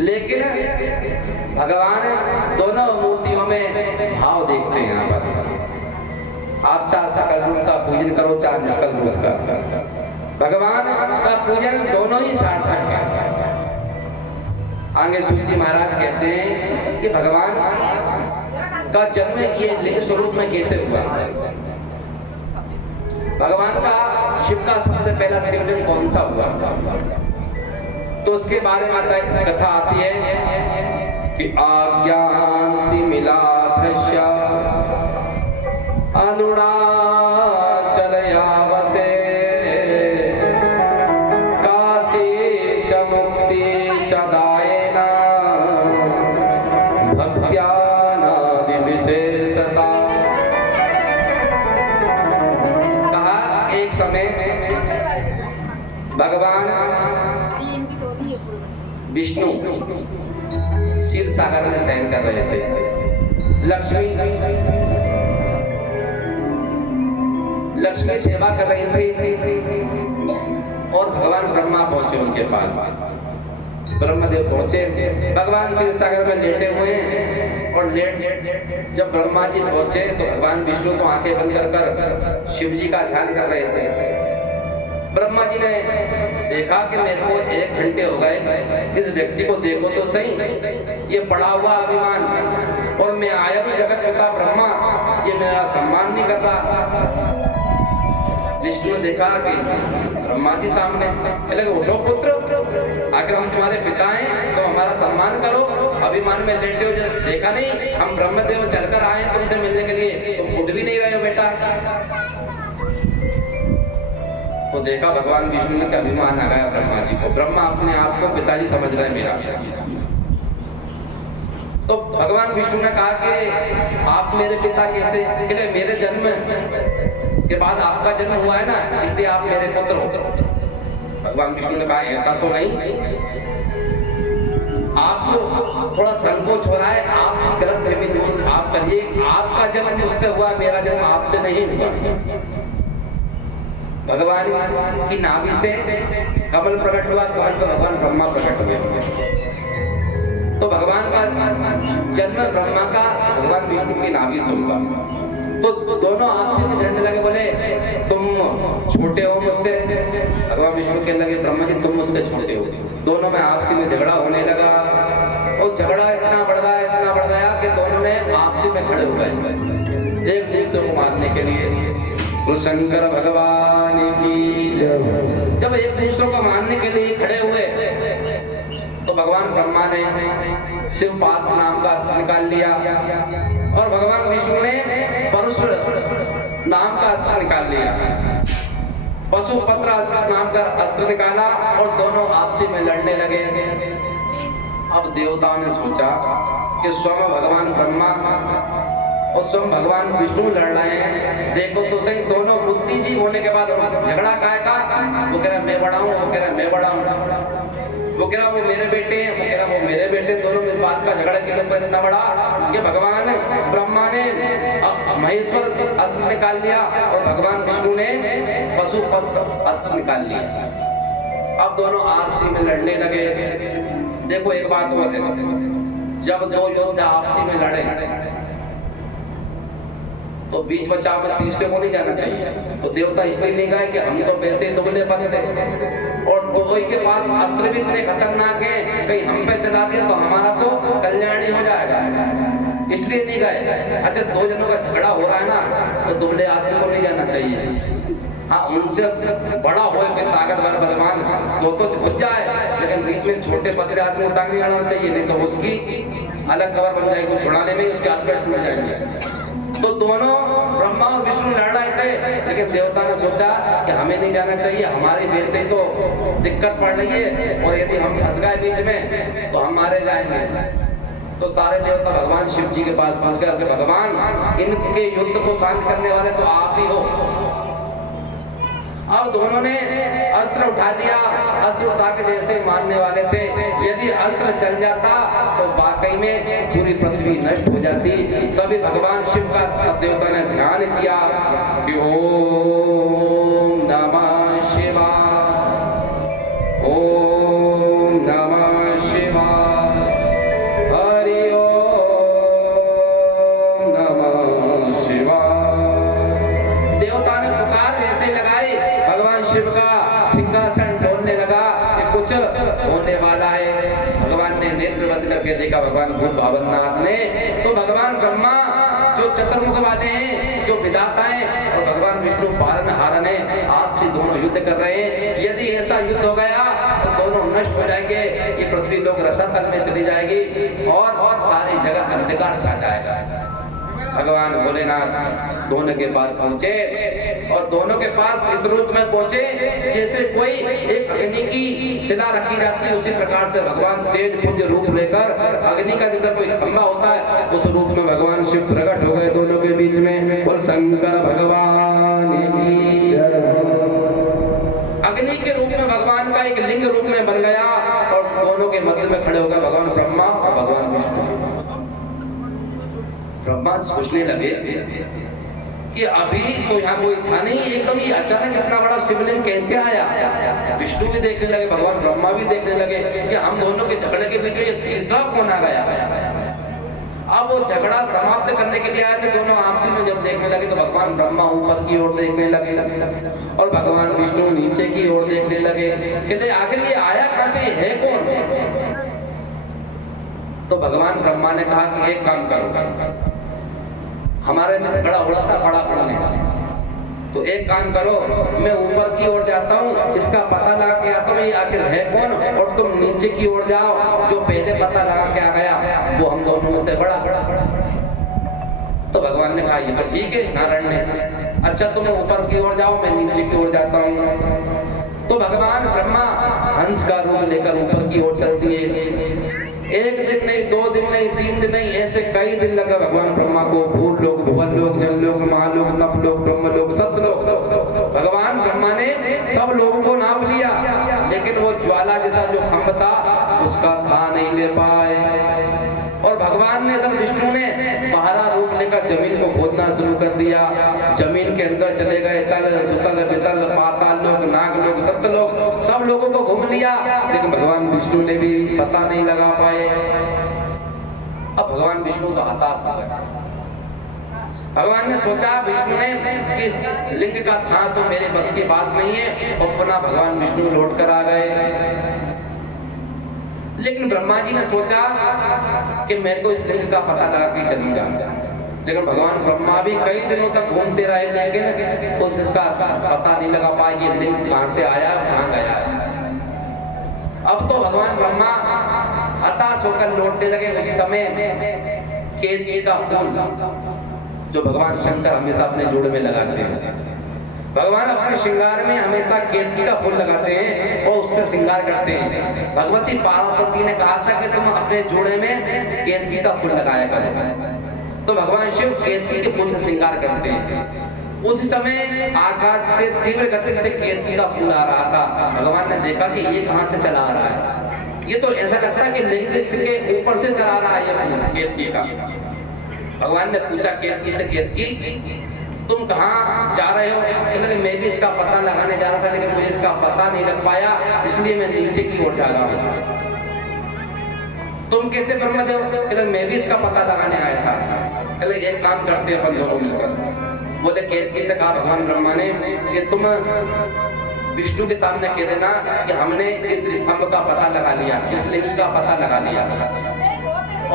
लेकिन भगवान दोनों मूर्तियों में भाव देखते हैं। यहाँ पर आप चाहे सकल रूप का पूजन करो, चाहे निष्कल रूप का, भगवान का पूजन दोनों ही सार्थक है। आगे सूजी महाराज कहते हैं कि भगवान का जन्म ये लिंग स्वरूप में कैसे हुआ। भगवान का शिव का सबसे पहला शिवलिंग कौन सा हुआ, तो उसके बारे में कथा आती है कि आज्ञान्ति मिला धृष्या अनुणाचल यावसे काशी च मुक्ति च दायना सता। कहा एक समय भगवान विष्णु क्षीर सागर में शयन कर रहे थे। लक्ष्मी सेवा कर रही थी और भगवान ब्रह्मा पहुंचे उनके पास। ब्रह्मदेव पहुंचे, भगवान क्षीर सागर में लेटे हुए हैं और जब ब्रह्मा जी पहुंचे तो भगवान विष्णु तो आंखें बंद कर शिव जी का ध्यान कर रहे थे। ब्रह्मा जी ने देखा कि मेरे को 1 घंटे हो गए, इस व्यक्ति को देखो तो सही, ये पड़ा हुआ अभिमान, और मैं आया भी जगत पिता ब्रह्मा, ये मेरा सम्मान नहीं कर रहा। विष्णु ने देखा कि ब्रह्मा जी सामने, लगे उठो पुत्र, आखिर हम तुम्हारे पिता हैं तो हमारा सम्मान करो, अभिमान में लेटे हो, देखा नहीं हम ब्रह्मदेव चलकर आए तुमसे मिलने के लिए, तुम उठ भी नहीं रहे हो बेटा। तो देखा भगवान विष्णु ने अभिमान आ गया ब्रह्मा जी को, ब्रह्मा अपने आप को पिताजी समझ रहे हैं मेरा। तो भगवान विष्णु ने कहा कि आप मेरे पिता कैसे? कि मेरे जन्म के बाद आपका जन्म हुआ है ना, इसलिए आप मेरे पुत्र हो। भगवान विष्णु ने कहा ऐसा तो नहीं, आपको थोड़ा संकोच हो रहा है, आप गलत फहमी आप कहिए, आपका जन्म मुझसे हुआ, मेरा जन्म आपसे नहीं हुआ। भगवान की नाभि से कमल प्रकट हुआ, कमल पर भगवान ब्रह्मा प्रकट हुए। तो भगवान का जन्म ब्रह्मा का भगवान विष्णु की नाभि से हुआ। तो दोनों आपसे में झगड़ने लगे, बोले तुम छोटे हो मुझसे। भगवान विष्णु कहने लगे ब्रह्मा जी तुम मुझसे छोटे हो। दोनों में आपसी में झगड़ा होने लगा और झगड़ा इतना बढ़ गया कि दोनों ने आपसी में खड़े हो गए एक दूसरे को मारने के लिए। शंकर भगवान की जब एक दूसरे को मारने के लिए खड़े हुए तो भगवान ब्रह्मा ने शिवपात नाम का अस्त्र निकाल लिया और भगवान विष्णु ने परशुर नाम का अस्त्र निकाल लिया। पशुपत्र नाम का अस्त्र निकाला और दोनों आपसी में लड़ने लगे। अब देवताओं ने सोचा कि स्वयं भगवान ब्रह्मा और स्वयं भगवान विष्णु लड़ रहे हैं, देखो तो सही, दोनों बुद्धिजीवी होने के बाद झगड़ा काय का? वो कह रहा मैं बड़ा हूँ, वो कह रहा मैं बड़ा हूँ, वो कह रहा वो मेरे बेटे हैं, वो कह रहा वो मेरे बेटे। दोनों इस बात का झगड़ा के ऊपर इतना बड़ा कि भगवान ब्रह्मा ने महेश्वर अस्त्र निकाल लिया और भगवान विष्णु ने पशुपत्र अस्त्र निकाल लिया। अब दोनों आपसी में लड़ने लगे। देखो एक बात और है, जब दो योद्धा आपसी में लड़े तो बीच बचाव में तीसरे को नहीं जाना चाहिए। तो देवता इसलिए नहीं गए कि हम तो वैसे ही दुबले पतले और दोई के पास अस्त्र भी इतने खतरनाक है, कहीं हम पे चला दिया तो हमारा तो कल्याण ही हो जाएगा, इसलिए नहीं गए। अच्छा दो जनों का झगड़ा हो रहा है ना, तो दुबले आदमी को नहीं जाना चाहिए। हाँ उनसे बड़ा हो ताकतवर बलवान तो घुस जाए, लेकिन बीच में छोटे पतले आदमी को टांग नहीं आना चाहिए, नहीं तो उसकी अलग खबर बन जाएगी, छुड़ाने में उसके हाथ पैर टूट जाएंगे। तो दोनों ब्रह्मा और विष्णु लड़ रहे थे, लेकिन देवता ने सोचा कि हमें नहीं जाना चाहिए, हमारी वजह से तो दिक्कत पड़ रही है और यदि हम फंस गए बीच में तो हम मारे जाएंगे। तो सारे देवता भगवान शिव जी के पास पहुंच गए कि भगवान इनके युद्ध को शांत करने वाले तो आप ही हो। अब दोनों ने अस्त्र उठा लिया, अस्त्र उठा के जैसे मारने वाले थे, यदि अस्त्र चल जाता तो वाकई में पूरी पृथ्वी नष्ट हो जाती। तभी भगवान शिव का सब देवता ने ध्यान किया कि ओम नमः शिवाय, ओम नमः शिवाय, हरि ओम नमः शिवाय। देवता ने पुकार ऐसे लगाई, भगवान शिव का सिंहासन डोलने लगा कि कुछ होने वाला है। भगवान ने नेत्र बंद करके देखा, भगवान भूत भावनाथ ने, तो भगवान ब्रह्मा जो चतुर्मुख वाले हैं, जो विधाता है, और भगवान विष्णु पालन हारन है, आपसे दोनों युद्ध कर रहे हैं। यदि ऐसा युद्ध हो गया तो दोनों नष्ट हो जाएंगे, ये पृथ्वी लोग रसातल में चली जाएगी और सारी जगह अंधकार छा जाएगा। भगवान भोलेनाथ दोनों के पास पहुंचे और दोनों के पास इस रूप में पहुंचे जैसे कोई एक अग्नि की शिला रखी जाती है, उसी प्रकार से भगवान तेज पुंज रूप लेकर अग्नि का जैसा कोई खंभा होता है उस रूप में भगवान शिव प्रकट हो गए दोनों के बीच में। बोल शंकर भगवान की। अग्नि के रूप में भगवान का एक लिंग रूप में बन गया और दोनों के मध्य में खड़े हो गए भगवान ब्रह्मा और भगवान विष्णु। ब्रह्मा सोचने लगे कि अभी तो यहाँ कोई था नहीं, एकदम ये अचानक इतना बड़ा शिवलिंग कैसे आया। विष्णु भी देखने लगे, भगवान ब्रह्मा भी देखने लगे कि हम दोनों के झगड़े के बीच में ये तीसरा कौन आ गया। अब वो झगड़ा समाप्त करने के लिए आए थे दोनों आपसी में, जब देखने लगे तो भगवान ब्रह्मा ऊपर की ओर देखने लगे और भगवान विष्णु नीचे की ओर देखने लगे। कहते आखिर ये आया कहां से, है कौन। तो भगवान ब्रह्मा ने कहा कि एक काम करो, हमारे में झगड़ा हो रहा था बड़ा पड़ने, तो एक काम करो, मैं ऊपर की ओर जाता हूँ, इसका पता लगा के आता हूँ ये आखिर है कौन, और तुम नीचे की ओर जाओ, जो पहले पता लगा के आ गया वो हम दोनों में से बड़ा। तो भगवान ने कहा ये तो ठीक है नारायण ने, अच्छा तुम ऊपर की ओर जाओ, मैं नीचे की ओर जाता हूँ। तो भगवान ब्रह्मा हंस का रूप लेकर ऊपर की ओर चल दिए। एक दिन नहीं, 2 दिन नहीं, 3 दिन नहीं, ऐसे कई दिन लगा भगवान ब्रह्मा को। भूल लोक, भुवन लोक, जल लोक, महालोक, नभ लोक, ब्रह्म लोक, सतलोक, भगवान ब्रह्मा ने सब लोगों को नाप लिया, लेकिन वो ज्वाला जैसा जो खंभ था उसका था नहीं ले पाए। और भगवान ने इधर विष्णु ने पहाड़ा रूप लेकर जमीन को खोदना शुरू कर दिया। जमीन के अंदर चले गए, तल सुतल वितल पाताल लोक, नाग लोक, सप्तलोक, सब लोगों को घूम लिया, लेकिन भगवान विष्णु ने भी पता नहीं लगा पाए। अब भगवान विष्णु तो हताश हो गए। भगवान ने सोचा विष्णु ने कि इस लिंग का था तो मेरे बस की बात नहीं है, और पुनः भगवान विष्णु लौट कर आ गए। लेकिन ब्रह्मा जी ने सोचा कि मैं तो इस लिंग का पता लगा के चली जाऊंगा, लेकिन भगवान ब्रह्मा भी कई दिनों तक घूमते रहे, लेकिन उसका पता नहीं लगा पाए कि लिंग कहां से आया कहां गया। अब तो भगवान ब्रह्मा हताश होकर लौटने लगे। उस समय केतकी का फूल जो भगवान शंकर हमेशा अपने जोड़ में लगाते हैं, भगवान अपने श्रृंगार में हमेशा केतकी का फूल लगाते हैं और उससे श्रृंगार करते हैं। भगवती पार्वती ने कहा था कि तुम अपने जोड़े में केतकी का फूल लगाया करो, तो भगवान शिव केतकी के फूल से श्रृंगार करते हैं। उस समय आकाश से तीव्र गति से केतकी का फूल आ रहा था। भगवान ने देखा कि ये कहां से चला आ रहा है, ये तो ऐसा लगता है कि लिंग के ऊपर से चला रहा है ये केतकी का। भगवान ने पूछा केतकी से, केतकी तुम कहाँ जा रहे हो। कहते मैं भी इसका पता लगाने जा रहा था, लेकिन मुझे इसका पता नहीं लग पाया, इसलिए मैं नीचे की ओर जा रहा हूँ। तुम कैसे ब्रह्मदेव। कहते मैं भी इसका पता लगाने आया था। कहते एक काम करते हैं अपन दोनों मिलकर। बोले केतकी से कहा भगवान ब्रह्मा ने कि तुम विष्णु के सामने कह देना कि हमने इस स्तंभ का पता लगा लिया, इस लिंग का पता लगा लिया,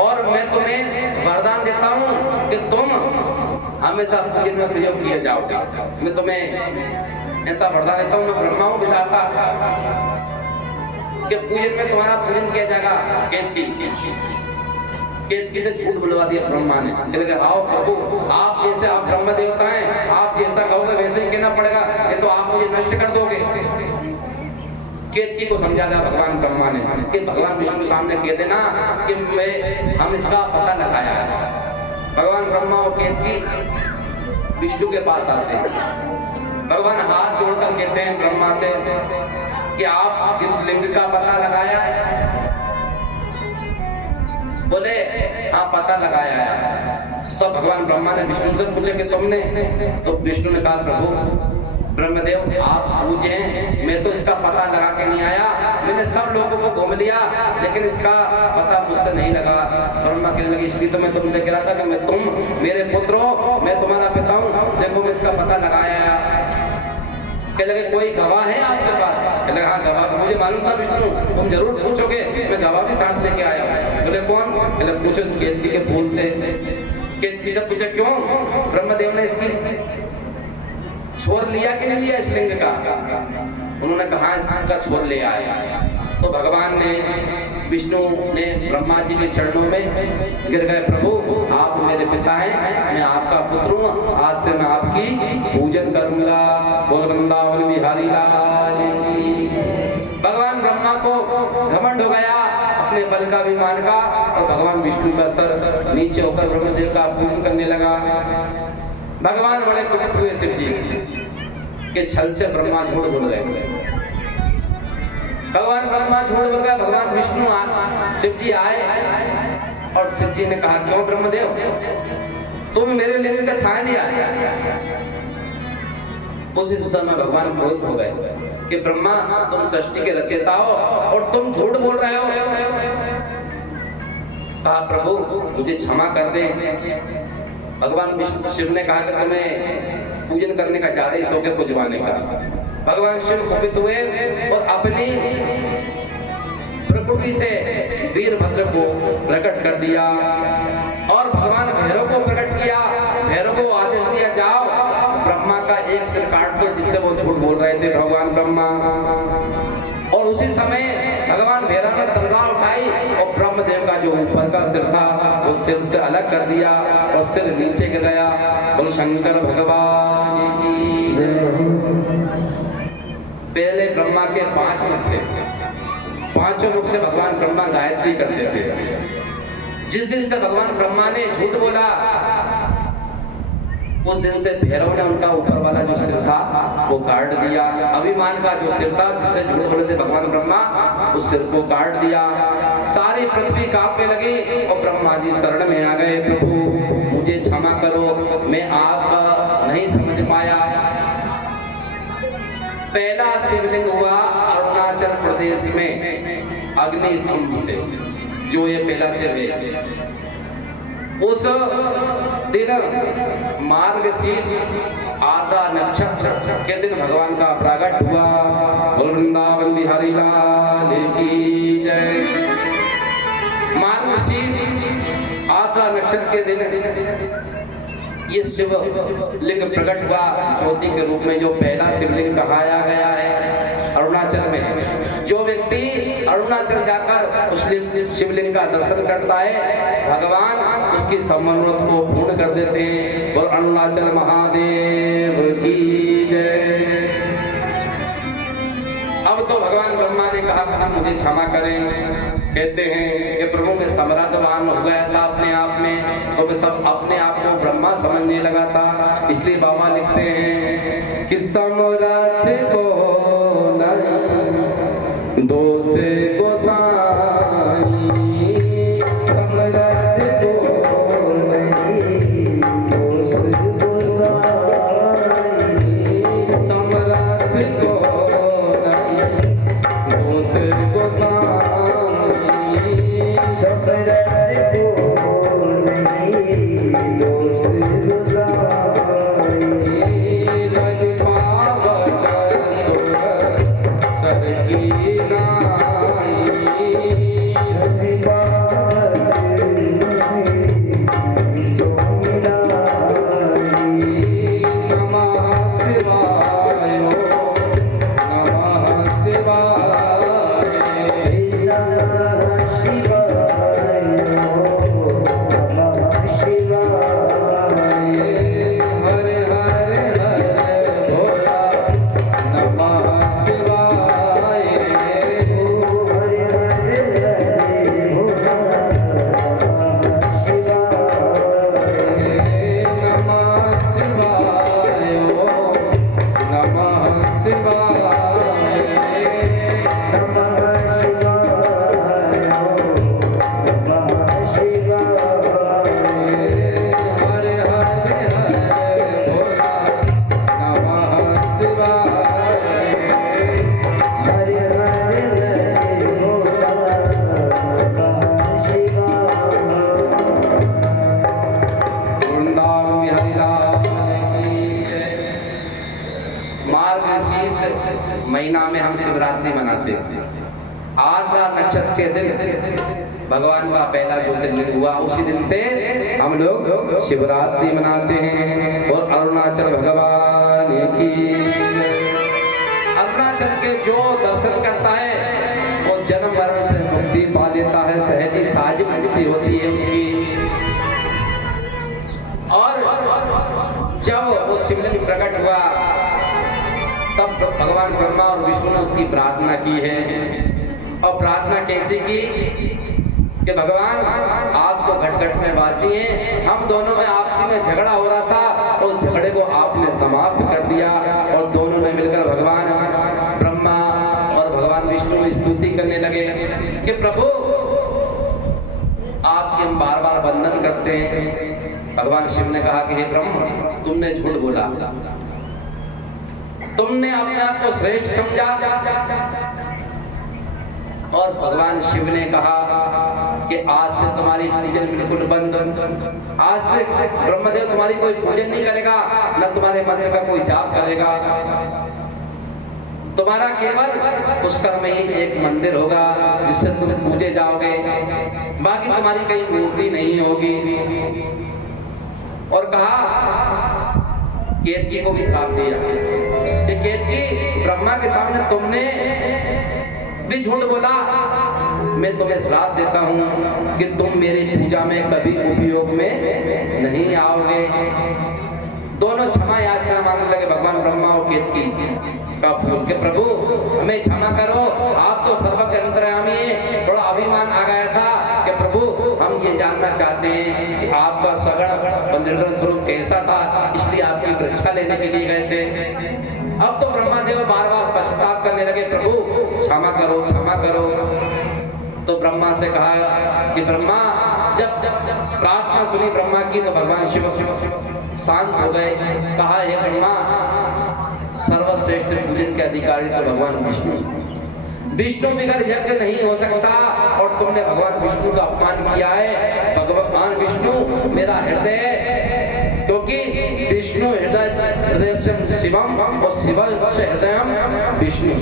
और मैं तुम्हें वरदान देता हूँ कि तुम हमेशा पूजन में प्रयोग किए जाओगे। मैं तुम्हें ऐसा वरदान देता हूँ, मैं ब्रह्मा हूँ विधाता, कि पूजन में तुम्हारा पूजन किया जाएगा। केतकी से झूठ बुलवा दिया ब्रह्मा ने। कहते आओ प्रभु, आप जैसे आप ब्रह्म देवता हैं, आप जैसा कहोगे वैसे ही कहना पड़ेगा, ये तो आप मुझे नष्ट कर दोगे। केतकी को समझा दिया भगवान ब्रह्मा ने कि भगवान विष्णु सामने कह देना कि हम इसका पता लगाया है। भगवान ब्रह्मा और केतकी विष्णु के पास आते हैं। भगवान हाथ जोड़कर कहते हैं ब्रह्मा से कि आप इस लिंग का पता लगाया है। बोले हाँ पता लगाया है। तो भगवान ब्रह्मा ने विष्णु से पूछा कि तुमने। तो विष्णु ने कहा प्रभु ब्रह्मदेव आप पूछे, मैं तो इसका पता लगा के नहीं आया, मैंने सब लोगों को घूम लिया, लेकिन इसका पता मुझसे नहीं लगा। ब्रह्मा कहने लगे इसलिए तो मैं तुमसे कह रहा था कि मैं तुम मेरे पुत्र हो, मैं तुम्हारा पिता हूँ, देखो मैं इसका पता लगाया। कह लगे कोई गवाह है आपके पास। कह लगे हाँ गवाह मुझे मालूम था विष्णु, तुम जरूर पूछोगे, मैं गवाह भी साथ लेके आया हूँ। बोले कौन। कह लगे पूछो इस केतकी के फूल से। केतकी से पूछा क्यों। ब्रह्मदेव ने इसकी छोर लिया कि नहीं लिया इस लिंग का। उन्होंने कहा इसका छोर ले आया। तो भगवान ने विष्णु ने ब्रह्मा जी के चरणों में गिर गए, प्रभु आप मेरे पिता हैं, मैं आपका पुत्र हूँ, आज से मैं आपकी पूजन करूंगा। बोल वृंदावन बिहारी लाल की। भगवान ब्रह्मा को घमंड हो गया, अपने बल का अभिमान का, और भगवान विष्णु का सर नीचे होकर ब्रह्मदेव का पूजन करने लगा। भगवान बड़े कुपित हुए शिव जी के छल से ब्रह्मा झूठ बोल गए। भगवान ब्रह्मा झूठ बोल गए। भगवान विष्णु शिव जी आए और शिव जी ने कहा, क्यों ब्रह्मदेव, तुम मेरे लिंग का था नहीं आया। उसी समय भगवान क्रोधित हो गए कि ब्रह्मा, तुम सृष्टि के रचयिता हो और तुम झूठ बोल रहे हो। कहा, प्रभु मुझे क्षमा कर दे। भगवान विष्णु शिव ने कहा कि तुम्हें पूजन करने का ज्यादा ही शौक है पूजवाने का। भगवान शिव कुपित हुए और अपनी प्रकृति से वीरभद्र को प्रकट कर दिया और भगवान भैरव को प्रकट किया। भैरव को आदेश दिया, जाओ ब्रह्मा का एक सिर काट दो, जिससे वो झूठ बोल रहे थे भगवान ब्रह्मा। और उसी समय भगवान भैरव ने तलवार उठाई और ब्रह्मदेव का जो ऊपर का सिर था वो सिर से अलग कर दिया और सिर नीचे गिर गया। बोलो शंकर भगवान की। पहले ब्रह्मा के 5 मुख थे, 5 मुख से भगवान ब्रह्मा गायत्री करते थे। जिस दिन से भगवान ब्रह्मा ने झूठ बोला, उस दिन से भैरव ने उनका ऊपर वाला जो सिर था वो काट दिया। अभिमान का जो सिर था जिससे झूठ बोले थे भगवान ब्रह्मा, उस सिर को काट दिया। सारी पृथ्वी कांपने लगी और ब्रह्मा जी शरण में आ गए, प्रभु मुझे क्षमा करो, मैं आपका नहीं समझ पाया। पहला शिवलिंग हुआ अरुणाचल प्रदेश में अग्नि स्तंभ से, जो ये पहला शिव है। उस दिन मार्गशीर्ष आधा नक्षत्र के दिन भगवान का प्रागट हुआ। वृंदावन बिहारी लाल की जय। मार्गशीर्ष आधा नक्षत्र के दिन ये शिव लिंग प्रकट हुआ ज्योति के रूप में, जो पहला शिवलिंग कहाया गया है अरुणाचल में। जो व्यक्ति अरुणाचल जाकर उस शिवलिंग का दर्शन करता है, भगवान उसकी मनोरथ को पूर्ण कर देते हैं। और अरुणाचल महादेव की जय। अब तो भगवान ब्रह्मा ने कहा, मुझे क्षमा करें। कहते हैं कि प्रभु मैं समृद्धवान हो गया था अपने आप में, तो मैं सब अपने आप को ब्रह्मा समझने लगा था। इसलिए बाबा लिखते हैं कि समृद्ध को दो से गोसाई, समृद्ध को नहीं दो से गोसाई, समृद्ध को नहीं दो से गोसाई, समृद्ध को नहीं दो से गोसाई। रज पावक सुर सर की महीना में हम शिवरात्रि मनाते हैं। आधा नक्षत्र के दिन भगवान का पहला ज्योतिर्लिंग हुआ, उसी दिन से हम लोग शिवरात्रि मनाते हैं। और अरुणाचल भगवान की। अरुणाचल के जो दर्शन करता है वो जन्म मरण से मुक्ति पा लेता है, सहज ही साझ मुक्ति होती है उसकी। और जब वो शिवलिंग प्रकट हुआ तब भगवान ब्रह्मा और विष्णु ने उसकी प्रार्थना की है। और प्रार्थना कैसे की? कि भगवान आप तो घट घट में वासी हैं, हम दोनों में आपसी में झगड़ा हो रहा था, तो उस झगड़े को आपने समाप्त कर दिया और दोनों ने मिलकर भगवान ब्रह्मा और भगवान विष्णु की स्तुति करने लगे कि प्रभु आपके हम बार बार वंदन करते हैं। भगवान शिव ने कहा कि हे ब्रह्म, तुमने झूठ बोला, तुमने अपने आप को श्रेष्ठ समझा। और भगवान शिव ने कहा कि आज से तुम्हारी पूजन बिल्कुल बंद, आज से ब्रह्मदेव तुम्हारी कोई पूजन नहीं करेगा, न तुम्हारे मंत्र का कोई जाप करेगा। तुम्हारा केवल पुष्कर में ही एक मंदिर होगा जिससे तुम पूजे जाओगे, बाकी तुम्हारी कहीं मूर्ति नहीं होगी। और कहा केतकी को भी श्राप दिया कि केतकी, ब्रह्मा के सामने तुमने भी झूठ बोला, मैं तुम्हें श्राप देता हूं कि तुम मेरी पूजा में कभी उपयोग में नहीं आओगे। दोनों क्षमा याचना मांगने लगे भगवान ब्रह्मा और केतकी का फूल के प्रभु हमें क्षमा करो, आप तो सर्वज्ञ अंतर्यामी हैं। थोड़ा अभिमान आ गया था कि प्रभु हम ये जानना चाहते हैं कि आपका सगुण और निर्गुण स्वरूप कैसा था, इसलिए आपकी परीक्षा लेने के लिए गए थे। अब तो ब्रह्मादेव बार बार पश्चाताप करने लगे, प्रभु क्षमा करो, क्षमा करो। तो ब्रह्मा से कहा कि ब्रह्मा, जब प्रार्थना सुनी ब्रह्मा की तो भगवान शिव शांत हो गए। कहा हे ब्रह्मा, सर्वश्रेष्ठ पूजन के अधिकारी तो भगवान विष्णु बिगर यज्ञ नहीं हो सकता, और तुमने भगवान विष्णु का अपमान किया है। भगवान विष्णु मेरा हृदय, क्योंकि विष्णु हृदय से शिवम और शिव से हृदय विष्णु,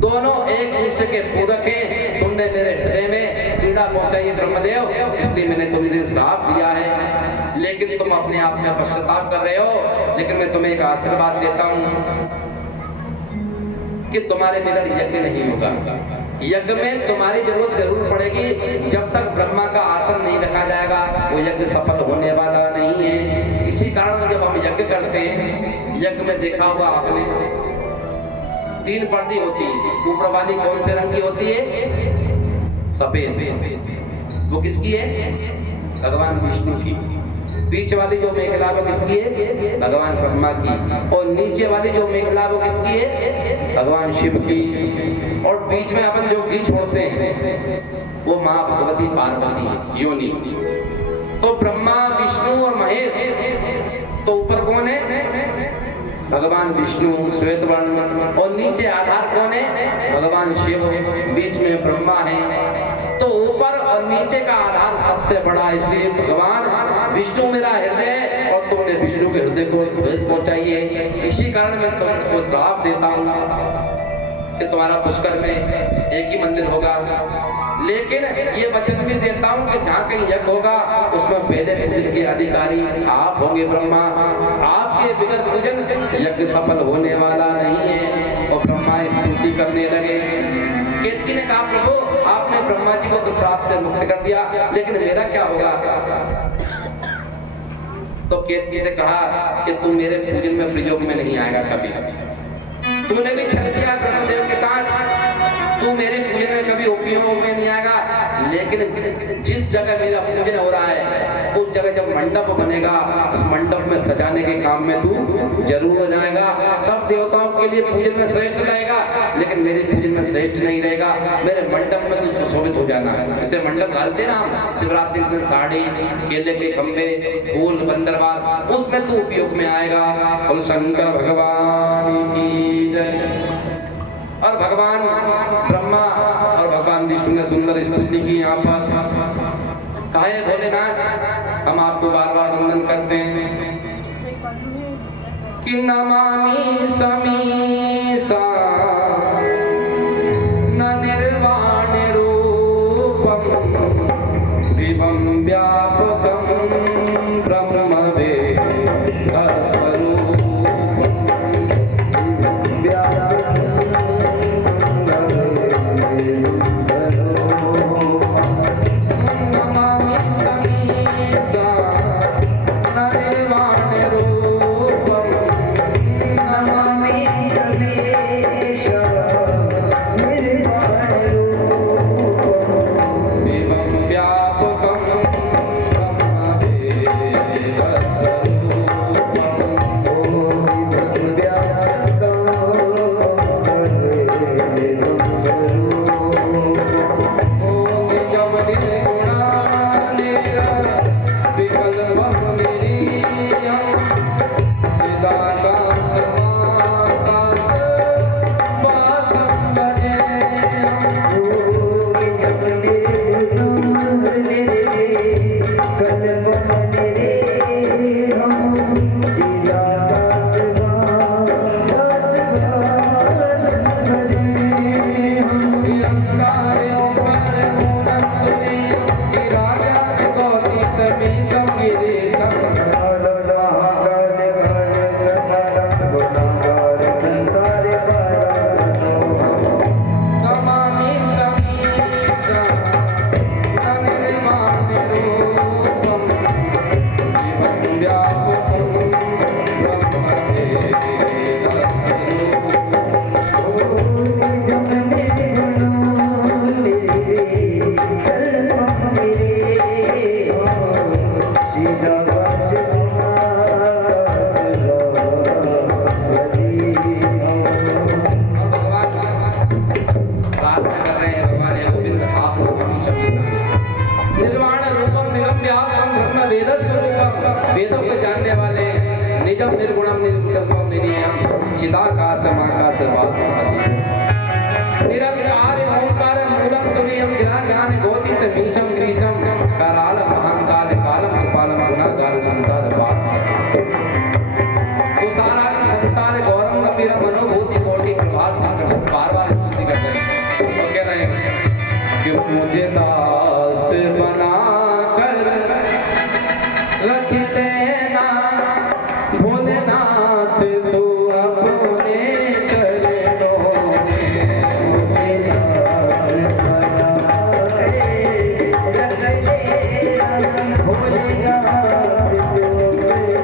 दोनों एक दूसरे के पूरक हैं। तुमने मेरे हृदय में पीड़ा पहुंचाई है ब्रह्मदेव, इसलिए मैंने तुमसे श्राप दिया है। लेकिन तुम अपने आप में पश्चाताप कर रहे हो, लेकिन मैं तुम्हें एक आशीर्वाद देता हूं कि तुम्हारे बिगड़ यज्ञ नहीं होगा। यज्ञ में तुम्हारी जरूरत जरूर पड़ेगी, जब तक ब्रह्मा का आसन नहीं रखा जाएगा वो यज्ञ सफल होने वाला नहीं है। इसी कारण जब हम यज्ञ करते हैं, यज्ञ में देखा होगा आपने 3 पर्दी होती है। ऊपर वाली कौन से रंग की होती है? सफेद। वो किसकी है? भगवान विष्णु की। बीच वाली जो मेखला वो किसकी है? भगवान ब्रह्मा की। और नीचे वाली जो मेखला वो किसकी है? भगवान शिव की। और बीच में अपन जो घी छोड़ते हैं वो माँ भगवती पार्वती है, योनि। तो ब्रह्मा, विष्णु और महेश, तो ऊपर कौन है? भगवान विष्णु श्वेत वर्ण, और नीचे आधार कौन है? भगवान शिव। बीच में ब्रह्मा है। तो ऊपर और नीचे का आधार सबसे बड़ा, इसलिए भगवान विष्णु मेरा हृदय, और तुमने विष्णु के हृदय को ठेस पहुंचाई है। इसी कारण मैं तुमको श्राप देता हूं कि तुम्हारा पुष्कर में एक ही मंदिर होगा। लेकिन ये वचन भी देता हूं कि जहाँ कहीं यज्ञ होगा उसमें पहले मंदिर के अधिकारी आप होंगे ब्रह्मा। आपके बिगड़ पूजन यज्ञ सफल होने वाला नहीं है। और ब्रह्मा स्तुति करने लगे। केतकी ने कहा प्रभु आपने ब्रह्मा जी को तो श्राप से मुक्त कर दिया, लेकिन मेरा क्या होगा? तो केतकी से कहा कि तू मेरे पूजन में प्रयोग में नहीं आएगा कभी। तूने भी छल किया ब्रह्मदेव के साथ, तू मेरे पूजन में कभी उपयोग में नहीं आएगा। लेकिन जिस जगह मेरा पूजन हो रहा है उस जगह जब मंडप बनेगा, उस मंडप में सजाने के काम में तू जरूर हो जाएगा। सब देवताओं के लिए पूजन में श्रेष्ठ रहेगा, लेकिन मेरे पूजन में श्रेष्ठ नहीं रहेगा। मेरे मंडप में तू सुशोभित हो जाना है। इसे मंडप डालते ना शिवरात्रि में, साड़ी, केले के खंभे, फूल, बंदरवार, उसमें तू उपयोग में आएगा। बोल शंकर भगवान की जय। और भगवान ब्रह्मा और भगवान विष्णु ने सुंदर स्तुति की। यहाँ पर कहे भोलेनाथ हम आपको बार बार वंदन करते हैं कि नमामि समीसा न निर्वाण रूपम दिवं व्यापकं ब्रह्मवे नमामि वेदों को जानने वाले निजम निर्गुणम निर्विकल्पम निरीयम चिदाकाशमाकाश वासनादि निरंकार ओंकार मूलम तुरीयम ज्ञान गोदित मीशम श्रीशम कराल महाकाल कालम कृपालम गुणागार संसार वास तो सारा संसार गौरव गंभीर मनोभूति कोटि प्रभास बार-बार स्तुति करते हैं तो कह रहे हैं कि मुझे दास बना कर रख लेना भोलेनाथ तू अपने चरणों में मुझे दास बना रख लेना भोलेनाथ तू अपने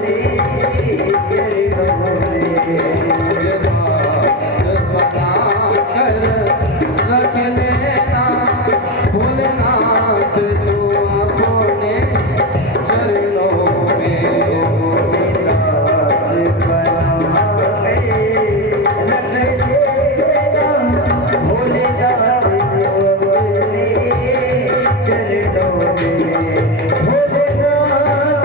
चरणों में मुझे दास बना कर रख लेना भोलेनाथ तू अपने चरणों भोलेनाथ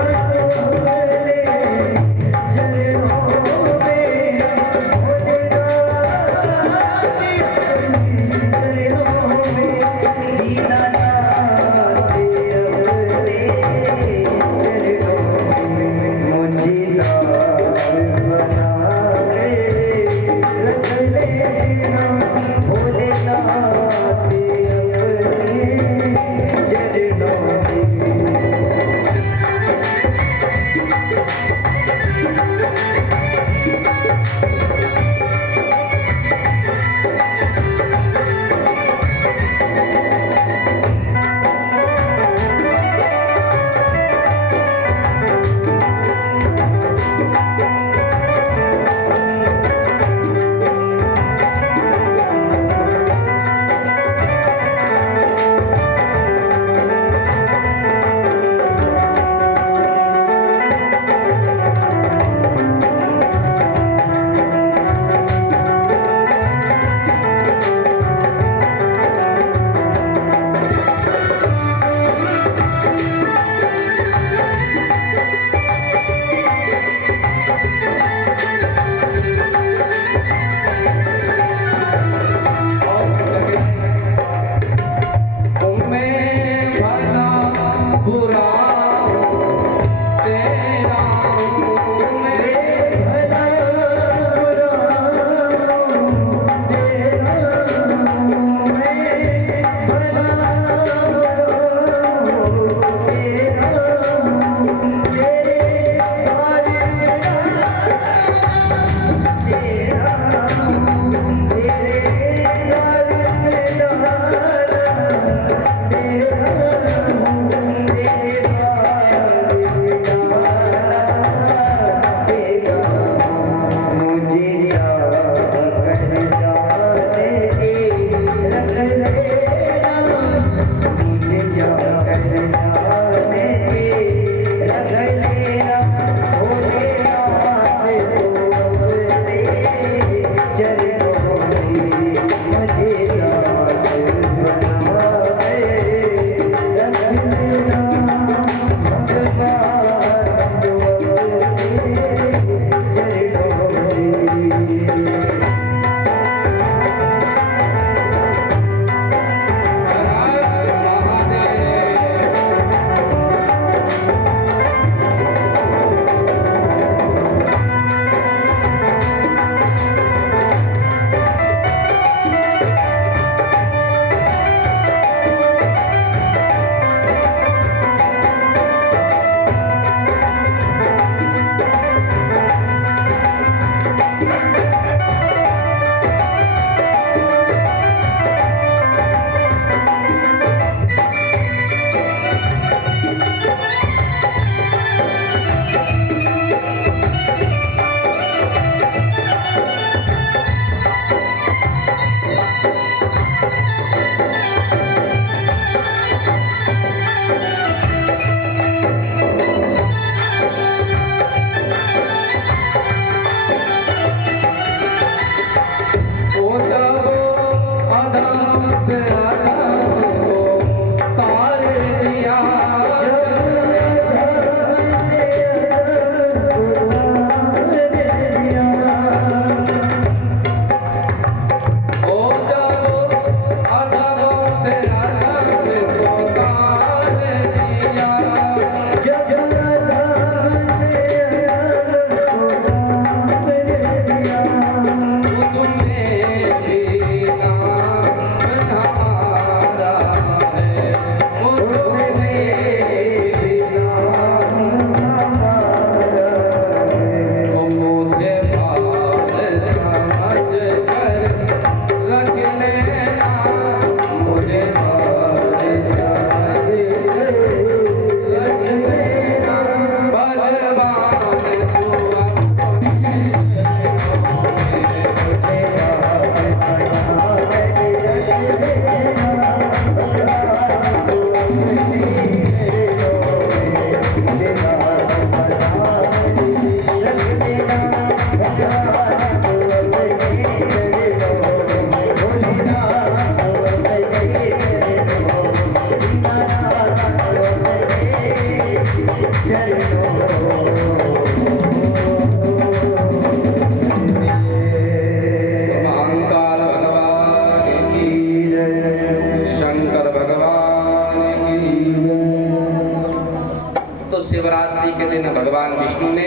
शिवरात्रि के दिन भगवान विष्णु ने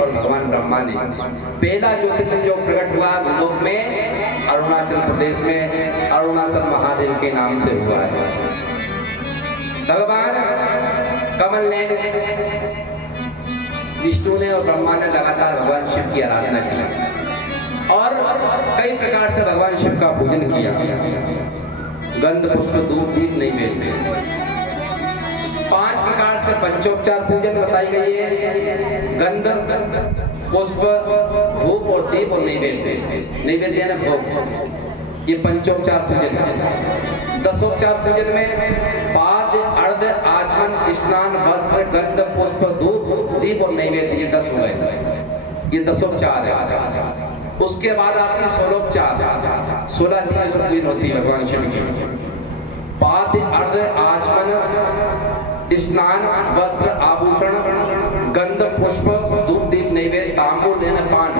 और भगवान ब्रह्मा ने पहला ज्योतिर्लिंग जो प्रकट हुआ भूलोक में अरुणाचल प्रदेश में अरुणाचल महादेव के नाम से हुआ है। भगवान कमल नयन विष्णु ने और ब्रह्मा ने लगातार भगवान शिव की आराधना की और कई प्रकार से भगवान शिव का पूजन किया। गंध पुष्प धूप दीप नैवेद्य 5 प्रकार से पंचोपचार पूजन बताई गई है। गंध पुष्प धूप और दीप और नैवेद्य न भोग, ये पंचोपचार पूजन है। दसोपचार पूजन में पाद अर्ध आचमन स्नान वस्त्र गंध पुष्प धूप दीप और नैवेद्य, ये 10 हो गए, ये दसोपचार है। उसके बाद आती 16उपचार, 16 चीजें से पूजन होती है भगवान शिव की। पाद अर्ध आचमन स्नान वस्त्र आभूषण गंध पुष्प धूप दीप नैवेद्य तांबूल पान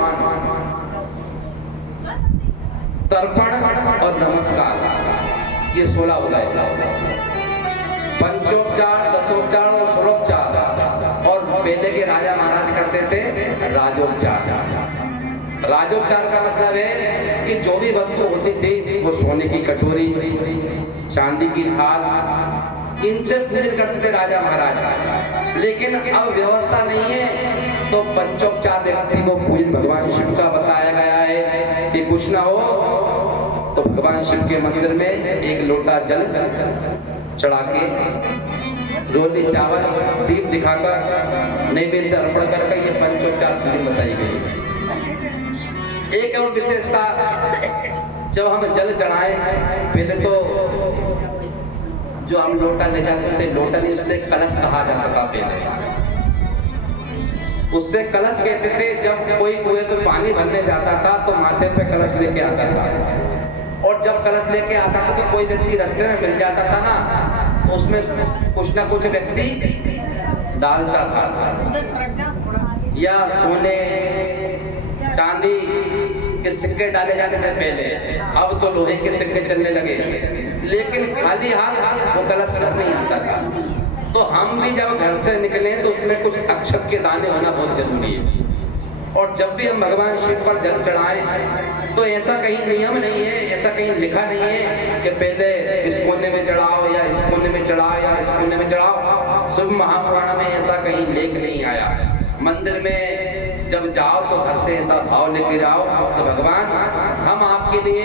तर्पण और नमस्कार, ये 16 हो गए। पंचोपचार दसोपचार और 16उपचार। और पहले के राजा महाराज करते थे राजोपचार। राजोपचार का मतलब है कि जो भी वस्तु होती थी वो सोने की कटोरी चांदी की थाल इनसे पूजन करते थे राजा महाराज। लेकिन अब व्यवस्था नहीं है तो पंचोपचार व्यक्ति को पूजन भगवान शिव का बताया गया है कि कुछ ना हो तो भगवान शिव के मंदिर में एक लोटा जल चढ़ा के रोली चावल दीप दिखाकर नैवेद्य अर्पण करके ये पंचोपचार पूजन बताई गई है। एक और विशेषता, जब हम जल चढ़ाएं पहले तो जो हम लोटा ले जाते हैं उसे लोटा नहीं, उससे कलश कहा जाता था पहले। उससे कलश कहते थे। जब कोई कुएं पे पानी भरने जाता था तो माथे पे कलश लेके आता था, और जब कलश लेके आता था तो कोई व्यक्ति रास्ते में मिल जाता था ना, तो उसमें कुछ ना कुछ व्यक्ति डालता था, या सोने चांदी के सिक्के डाले जाते थे पहले। अब तो लोहे के सिक्के चलने लगे, लेकिन खाली हाथ वो कलश नहीं आता था। तो हम भी जब घर से निकले तो उसमें कुछ अक्षत के दाने होना बहुत जरूरी है। और जब भी हम भगवान शिव पर जल चढ़ाएं तो ऐसा कहीं नियम नहीं है, ऐसा कहीं लिखा नहीं है कि पहले इस कोने में चढ़ाओ या इस कोने में चढ़ाओ या इस कोने में चढ़ाओ। शिव महापुराण में ऐसा कहीं लेख नहीं आया। मंदिर में जब जाओ तो घर से ऐसा भाव लेके जाओ तो भगवान हम आपके लिए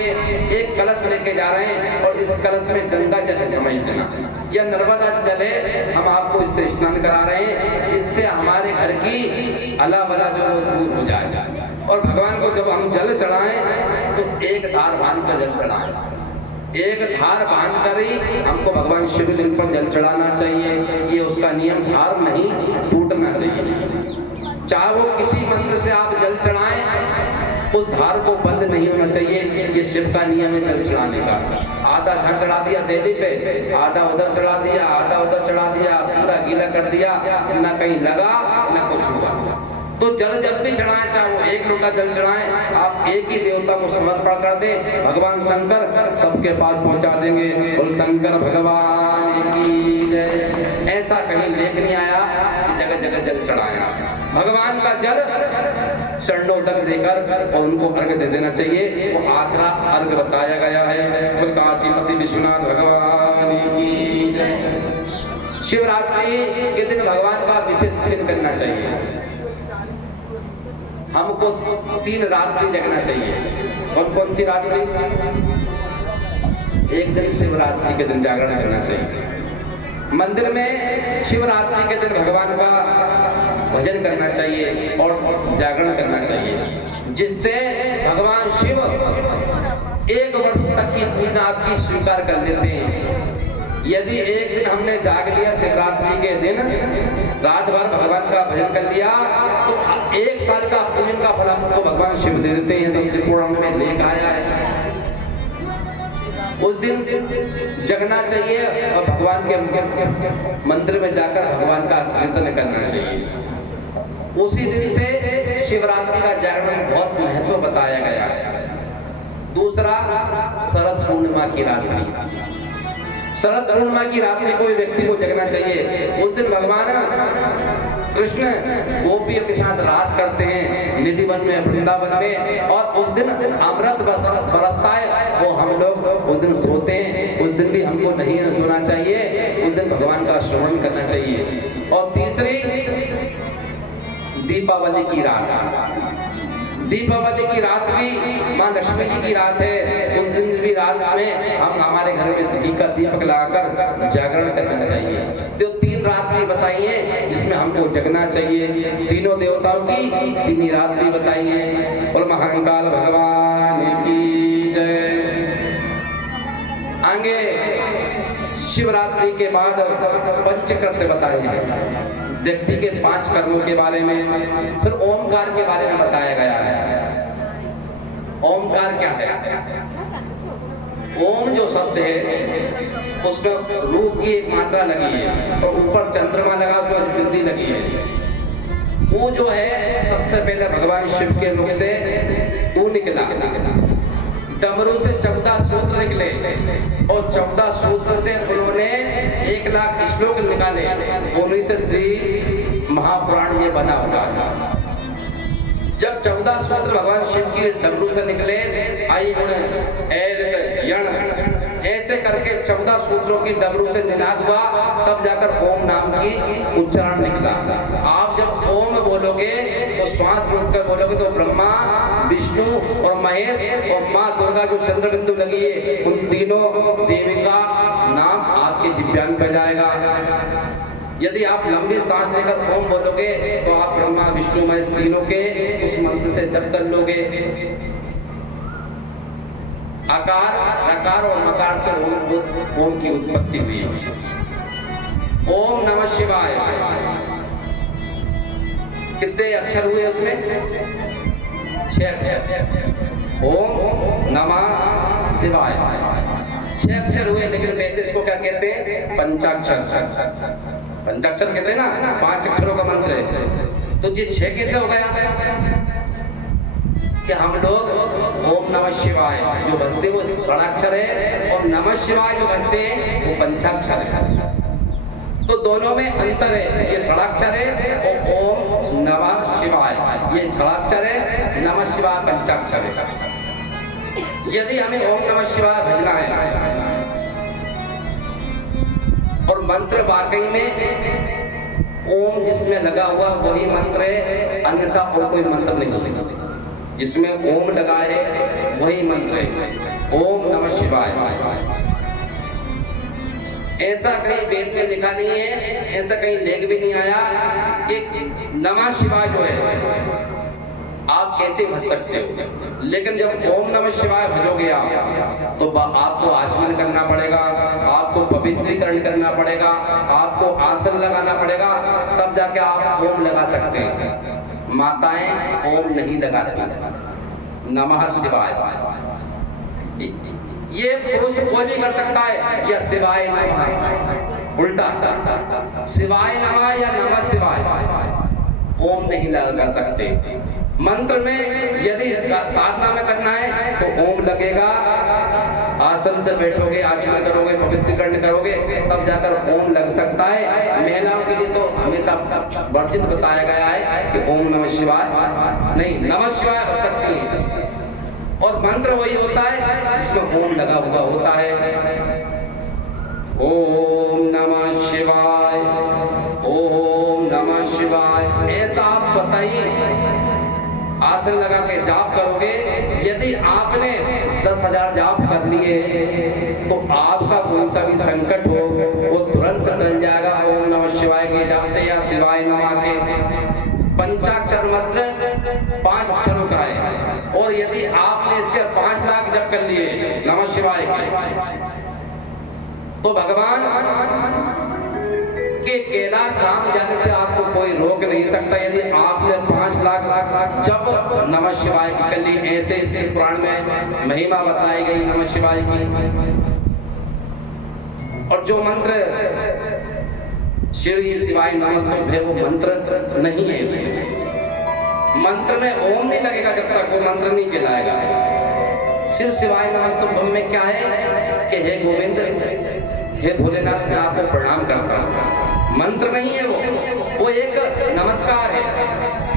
एक कलश लेके जा रहे हैं और इस कलश में गंगा जल समझ लेना या नर्मदा जल है, हम आपको इससे स्नान करा रहे हैं जिससे हमारे घर की अला बला जो दूर हो जाए। और भगवान को जब हम जल चढ़ाएं तो एक धार बांध कर जल चढ़ाएं, एक धार बांध कर ही हमको भगवान शिवलिंग पर जल चढ़ाना चाहिए। ये उसका नियम, धार नहीं टूटना चाहिए। चाहे वो किसी मंत्र से आप जल चढ़ाएं, उस धार को बंद नहीं होना चाहिए। ये शिव का नियम है जल चढ़ाने का। आधा धार चढ़ा दिया देली पे, आधा उधर चढ़ा दिया, आधा उधर चढ़ा दिया, पूरा गीला कर दिया, ना कहीं लगा ना कुछ हुआ। तो जल जब भी चढ़ाएं, चाहे वो एक लोटा जल चढ़ाएं, आप एक ही देवता को समर्पण कर दें, भगवान शंकर सबके पास पहुंचा देंगे। बोल शंकर भगवान की जय। ऐसा कहीं लेख नहीं आया कि जगह जगह जल चढ़ाया। भगवान का जल चरणों तक देकर और उनको अर्घ दे देना चाहिए। वो आखिरी अर्घ बताया गया है। काशीपति विश्वनाथ भगवान की जय। शिवरात्रि के दिन भगवान का विशेष पूजन करना चाहिए। हमको 3 रात्रि जगना चाहिए। कौन कौन सी रात्रि? एक दिन शिवरात्रि के दिन जागरण करना चाहिए। मंदिर में शिवरात्रि के दिन भगवान का भजन करना चाहिए और जागरण करना चाहिए, जिससे भगवान शिव 1 वर्ष तक की पूजा आपकी स्वीकार कर लेते हैं। यदि एक दिन हमने जाग लिया शिवरात्रि के दिन, रात भर भगवान का भजन कर लिया, तो 1 साल का पुण्य का फल हमको भगवान शिव दे देते हैं। तो शिव पुराण में लेख आया है। उस दिन जगना चाहिए और भगवान के मंदिर में जाकर भगवान का कीर्तन करना चाहिए। उसी दिन से शिवरात्रि का जागरण बहुत महत्व बताया गया है। दूसरा, शरद पूर्णिमा की रात्रि। शरद पूर्णिमा की रात्रि कोई व्यक्ति को जगना चाहिए। उस दिन भगवान कृष्ण गोपियों के साथ राज करते हैं निधिवन में, वृंदावन में, और उस दिन अमृत बरसता है। वो हम लोग उस दिन सोते हैं। उस दिन भी हमको नहीं सोना चाहिए, उस दिन भगवान का श्रवण करना चाहिए। और तीसरी, दीपावली की रात। दीपावली की रात भी माँ लक्ष्मी जी की रात है। उस दिन भी रात में हम हमारे घर में घी का दीपक लगाकर जागरण करना चाहिए। तो 3 रात्रि बताई है जिसमें हमको जगना चाहिए। तीनों देवताओं की 3 रात्रि बताई है। और महाकाल भगवान की जय। आगे शिवरात्रि के बाद पंचकृत्य बताए हैं, व्यक्ति के 5 कर्मों के बारे में। फिर ओमकार के बारे में बताया गया है। ओमकार क्या है? ओम जो शब्द है उसमें रूप की एक मात्रा लगी है और ऊपर चंद्रमा लगा, उसमें बिंदी लगी है। वो जो है सबसे पहले भगवान शिव के मुख से वो निकला। डमरू से 14 सूत्र निकले और 14 सूत्र से उन्होंने 1 लाख श्लोक निकाले। उन्हीं से श्री महापुराण ये बना हुआ है। जब 14 सूत्र भगवान शिव की डमरू से निकले, आई ऐसे करके 14 सूत्रों की डमरू से निनाद हुआ, तब जाकर ओम नाम की उच्चारण निकला। आप जब ओम बोलोगे तो श्वास रोककर बोलोगे तो ब्रह्मा, विष्णु और महेश और माँ दुर्गा जो चंद्र बिंदु लगी है, उन तीनों देवी का नाम आपके दिव्यांग पर जाएगा। यदि आप लंबी सांस लेकर ओम बोलोगे तो आप ब्रह्मा, विष्णु, महेश तीनों के उस मंत्र से जप कर लोगे। आकार, रकार और मकार से ओम की उत्पत्ति हुई। ओम नमः शिवाय। कितने अक्षर हुए उसमें? 6 अक्षर। ओम नमः शिवाय 6 अक्षर हुए, लेकिन वैसे इसको क्या कहते हैं? पंचाक्षर। पंचाक्षर कहते हैं ना, 5 अक्षरों का मंत्र है। तो ये 6 कैसे हो गया? कि हम लोग ओम नमः शिवाय जो बजते वो षडाक्षर है और नमः शिवाय जो बजते वो पंचाक्षर है। तो दोनों में अंतर है। ये षडाक्षर है और ओम नमः शिवाय ये षडाक्षर है, नमः शिवाय पंचाक्षर है। यदि हमें ओम नमः शिवाय भजना है और मंत्र वाकई में ओम जिसमें लगा हुआ वही मंत्र है, अन्यथा और कोई मंत्र नहीं। जिसमें ओम लगा है वही मंत्र है, ओम नमः शिवाय। ऐसा कहीं वेद में लिखा नहीं है, ऐसा कहीं लेख भी नहीं आया कि नमः शिवाय जो है आप कैसे भज सकते हो। लेकिन जब ओम नमः शिवाय भजोगे आप तो आपको आचमन करना पड़ेगा, आपको पवित्रीकरण करना पड़ेगा, आपको आसन लगाना पड़ेगा, तब जाके आप ओम लगा सकते हैं। माताएं ओम नहीं लगाती। नमः शिवाय ये पुरुष कोई भी कर सकता है, या शिवाय नमः, उल्टा शिवाय नमः या नमः शिवाय, ओम नहीं लगा सकते। मंत्र में यदि साधना में करना है तो ओम लगेगा, आसन से बैठोगे, आचमन करोगे, पवित्रीकरण करोगे, तब जाकर ओम लग सकता है। महिलाओं के लिए तो हमेशा वर्जित बताया गया है कि ओम नमः शिवाय नहीं, नमः शिवाय हो सकती है। और मंत्र वही होता है जिसमें ओम लगा हुआ होता है। ओम नमः शिवाय, ओम नमः शिवाय, ऐसा आप स्वतः ही आसन लगा के जाप करोगे। यदि आपने 10,000 जाप कर लिए तो आपका कोई सा भी संकट हो वो तुरंत टल जाएगा ओम नमः शिवाय के जाप से या शिवाय नमः के। पंचाक्षर मंत्र 5 अक्षरों का है, और यदि आपने इसके 5 लाख जप कर लिए नमः शिवाय के तो भगवान के कैलाश धाम जाने से आपको कोई रोक नहीं सकता। यदि आपने 5 लाख जब नमः शिवाय की कर ली, ऐसे इस पुराण में महिमा बताई गई नमः शिवाय की। और जो मंत्र श्री शिवाय नमस्तुभ्यं है वो मंत्र नहीं है। इसमें मंत्र में ओम नहीं लगेगा जब तक वो मंत्र नहीं कहलाएगा। शिव शिवाय नमस्तुभ्यं में क्या है कि हे गोविंद, हे भोलेनाथ, मैं आपको प्रणाम करता हूँ। मंत्र नहीं है वो एक नमस्कार है।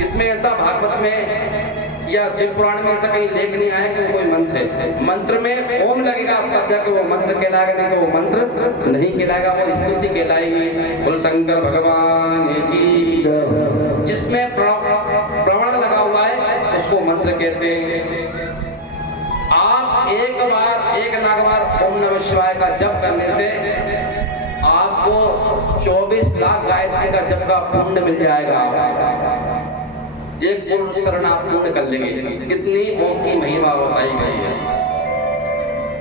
इसमें ऐसा भागवत में या शिव पुराण में ऐसा कहीं लेख नहीं आया कि वो कोई मंत्र है। मंत्र में ओम लगेगा तब जाके वो मंत्र कहलाएगा, नहीं तो वो मंत्र नहीं कहलाएगा, वो स्तुति कहलाएगी। बोल शंकर भगवान की। जिसमें प्रवण लगा हुआ है उसको मंत्र कहते हैं। आप एक लाख बार ओम नमः शिवाय का जप करने से आपको 24 लाख गायत्री का जप का पुण्य मिल जाएगा। एक पूर्ण शरण आप पूर्ण कर लेंगे। कितनी ओम की महिमा बताई गई है।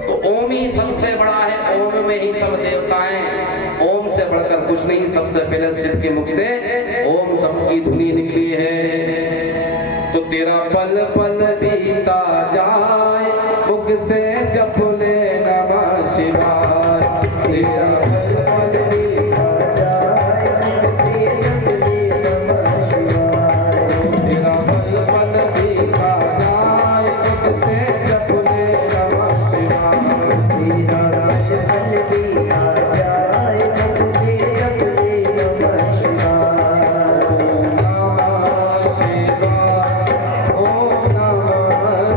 तो ओम ही सबसे बड़ा है, ओम में ही सब देवताएं, ओम से बढ़कर कुछ नहीं। सबसे पहले शिव के मुख से ओम सबकी धुनी निकली है। तो तेरा पल पल बीता जाए, मुख से जप ले नमः शिवाय। तेरा पल पल बीता जाए, मुख से जप ले नमः शिवाय। तेरा पल पल बीता जाए, मुख से जप ले नमः शिवाय। तेरा पल पल बीता जाए, मुख से जप ले नमः शिवाय। ओम नमः शिवाय, ओम नमः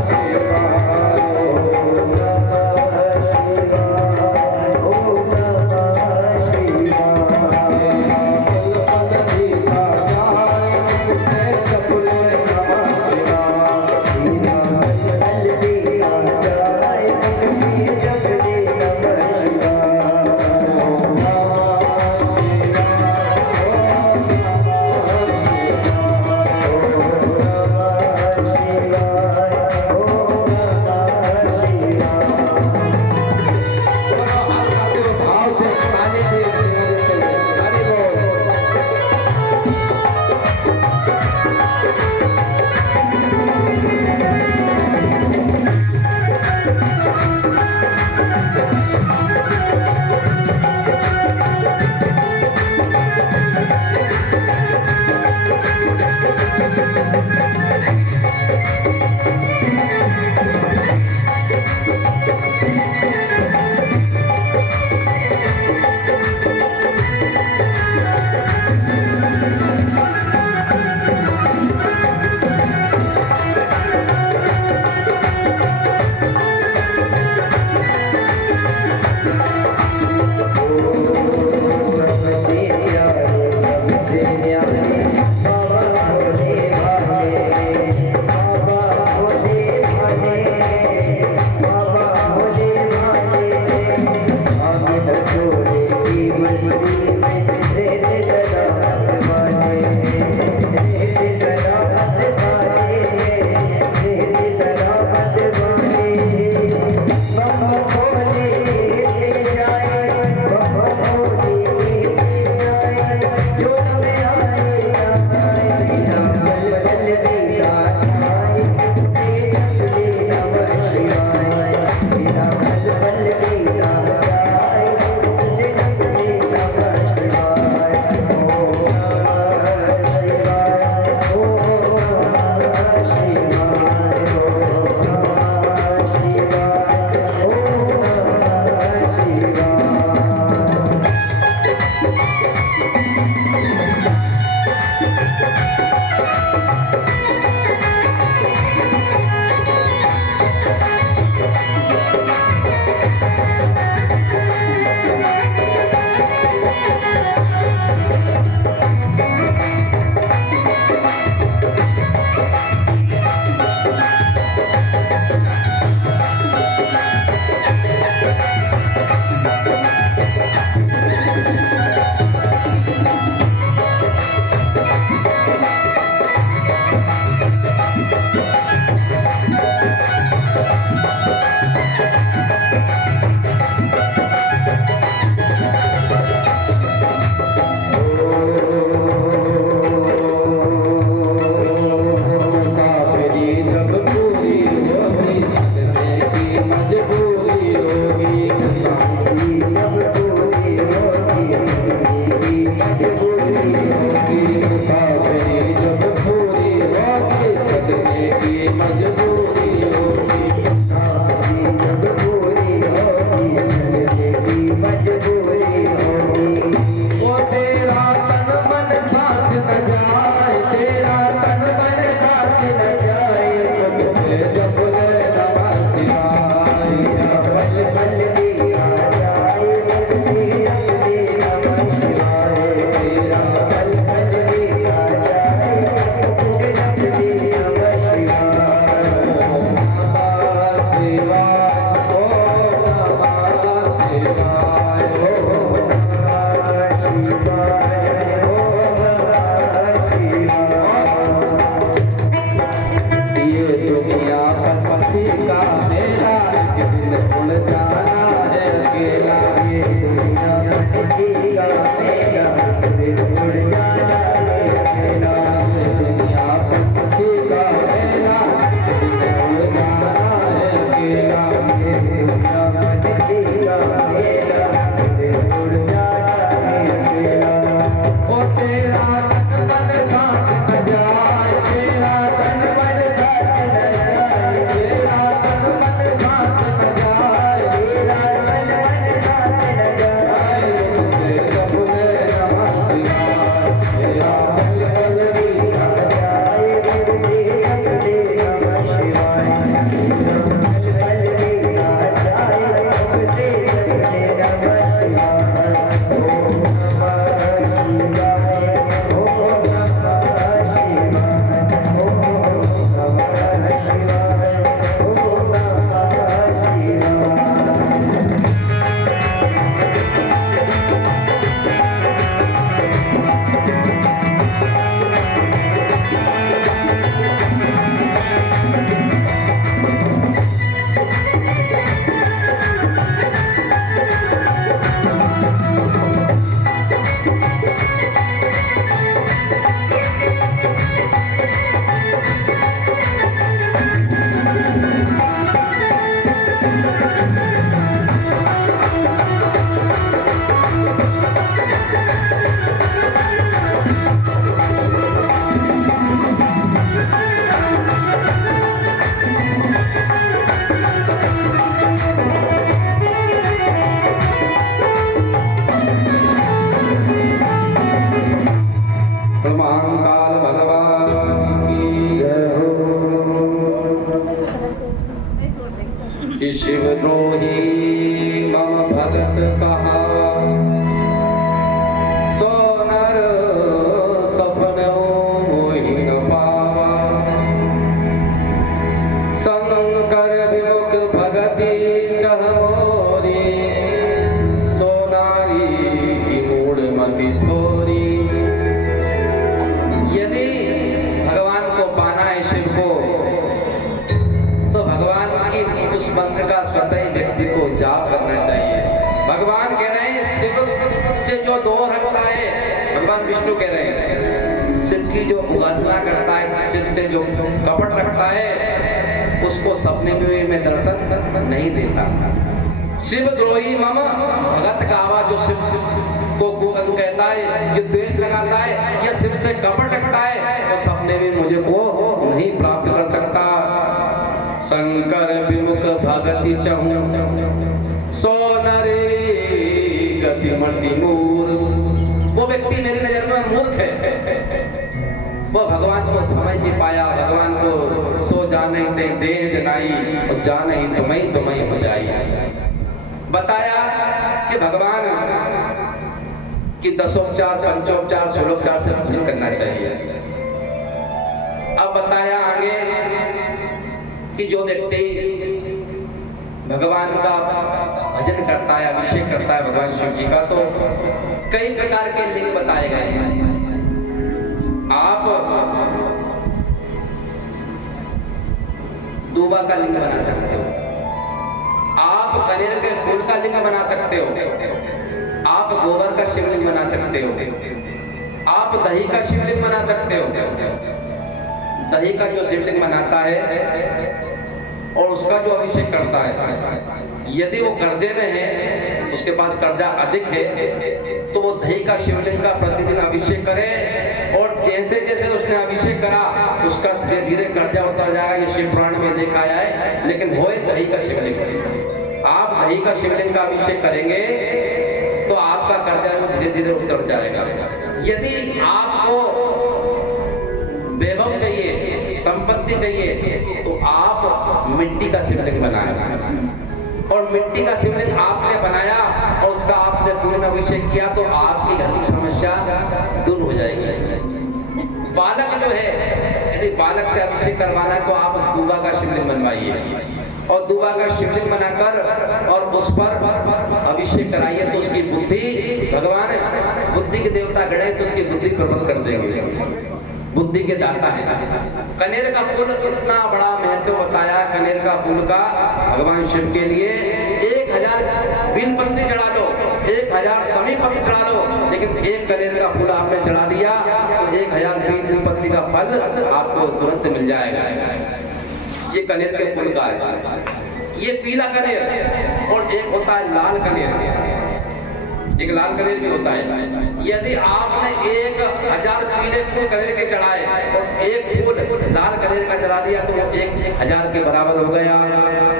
शिवाय, ओम नमः तेरा तन मन साथ न जाए, तुझसे जब ले नमः शिवाय। पल पल भी आ जाए मुझसे अपने नमः शिवाय, तेरा पल पल भी आ जाए मुझसे अपने नमः शिवाय। ओम नमः शिवाय, ओम नमः शिवाय, ओम नमः शिवाय, ओम नमः शिवाय। ये दुनिया पर पक्षी का मेला, एक दिन उड़ जाना है अकेला। ये दुनिया पर पक्षी का मेला, एक दिन उड़ जाना है अकेला। ये दुनिया पर पक्षी का मेला, एक दिन उड़ जाना है अकेला। ये दुनिया पर पक्षी का मेला, एक दिन उड़ जाना है अकेला। ओ तेरा तन मन साथ न जाए, तेरा तन मन साथ न जाए, तेरा तन मन साथ न जाए, तेरा तन मन साथ न जाए, तुझसे जब ले नमः शिवाय। तेरा पल पल भी आ जाए मुझसे अपने नमः शिवाय, तेरा पल पल भी आ जाए मुझसे अपने नमः शिवाय। ओम नमः शिवाय, ओम नमः शिवाय, ओम नमः शिवाय, ओम नमः शिवाय। प्रमाणकाल भगवान की जय हो। कि शिव द्रोही मम भगत कहा, सो नर सपन मोहि न पावा। शंकर विमुख भगति चह मोरी, सो नारी की मूढ़मति थोरी। यदि भगवान को पाना है, शिव को, तो भगवान की उस मंत्र का स्वतः व्यक्ति को जाप करना चाहिए। भगवान कह रहे हैं शिव से जो दोष रखता है, भगवान विष्णु कह रहे हैं शिव की जो उल्लंघना करता है, शिव से जो कपट रखता है, उसको सपने में मैं दर्शन नहीं देता। शिव द्रोही मम भगत गावा, जो शिव को कहता है, जो द्वेष लगाता है या शिव से कपट रखता है, वो सपने में मुझे को नहीं प्राप्त कर सकता। शंकर विमुख भगति चहु, सो नरे गति मति मूर। वो व्यक्ति मेरी नजर में मूर्ख है, वो भगवान को समझ नहीं पाया। भगवान को सो जाने दे देह जनाई, और जाने ही तुम्हें हो जाई। बताया कि भगवान कि दशोपचार, पंचोपचार, षोलोपचार से पूजन करना चाहिए। अब बताया आगे कि जो व्यक्ति भगवान का भजन करता है, अभिषेक करता है भगवान शिव जी का, तो कई प्रकार के लिंग बताए गए हैं। आप दूबा का लिंग बना सकते हो, आप कनेर के फूल का लिंग बना सकते हो, आप गोबर का शिवलिंग बना सकते हो, आप दही का शिवलिंग बना सकते हो। दही का जो शिवलिंग बनाता है और उसका जो अभिषेक करता है, यदि वो कर्जे में है, उसके पास कर्जा अधिक है, तो वो दही का शिवलिंग का प्रतिदिन अभिषेक करे, और जैसे जैसे उसने अभिषेक करा उसका धीरे धीरे कर्जा उतर जाएगा। ये शिव पुराण में देखा है। लेकिन होए दही का शिवलिंग, आप दही का शिवलिंग का अभिषेक करेंगे तो आपका कर्जा धीरे धीरे उतर जाएगा। यदि आपको चाहिए, संपत्ति चाहिए, तो आप मिट्टी का शिवलिंग बनाएं। और मिट्टी का शिवलिंग आपने बनाया और उसका आपने पूर्ण अभिषेक किया तो आपकी घर की समस्या दूर हो जाएगी। बालक जो है, यदि बालक से अभिषेक करवाना है तो आप दूबा का शिवलिंग बनवाइए और दूबा का शिवलिंग बनाकर और उस पर अभिषेक कराइए तो उसकी बुद्धि, भगवान बुद्धि के देवता गणेश उसकी बुद्धि प्रबल कर देंगे, बुद्धि के दाता है। कनेर का फूल कितना बड़ा महत्व बताया कनेर का फूल का भगवान शिव के लिए। 1000 बीलपत्री चढ़ा लो, 1000 समीपत्र चढ़ा लो, लेकिन एक कनेर का फूल आपने चढ़ा दिया तो 1000 बीलपत्री का फल आपको तुरंत मिल जाएगा। ये कनेर के फूल का है, ये पीला कनेर, और एक होता है लाल कनेर, एक लाल कनेर भी होता है। यदि आपने 1000 पीले फूल कनेर के चढ़ाए और एक फूल लाल कनेर का चढ़ा दिया तो 1000 के बराबर हो गया।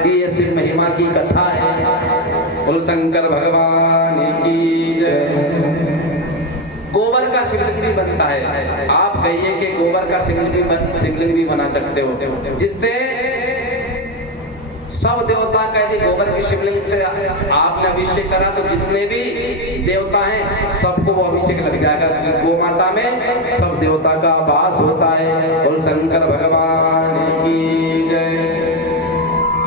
ये शिव महिमा की कथा है। बोल शंकर भगवान की जय। गोबर का शिवलिंग भी बनता है। आप कहिए कि गोबर का शिवलिंग भी बना सकते हो, जिससे सब देवता का, यदि गोबर की शिवलिंग से आपने अभिषेक करा तो जितने भी देवता हैं सबको वो अभिषेक लग जाएगा। गौ माता में सब देवता का वास होता है। बोल शंकर भगवान की जय।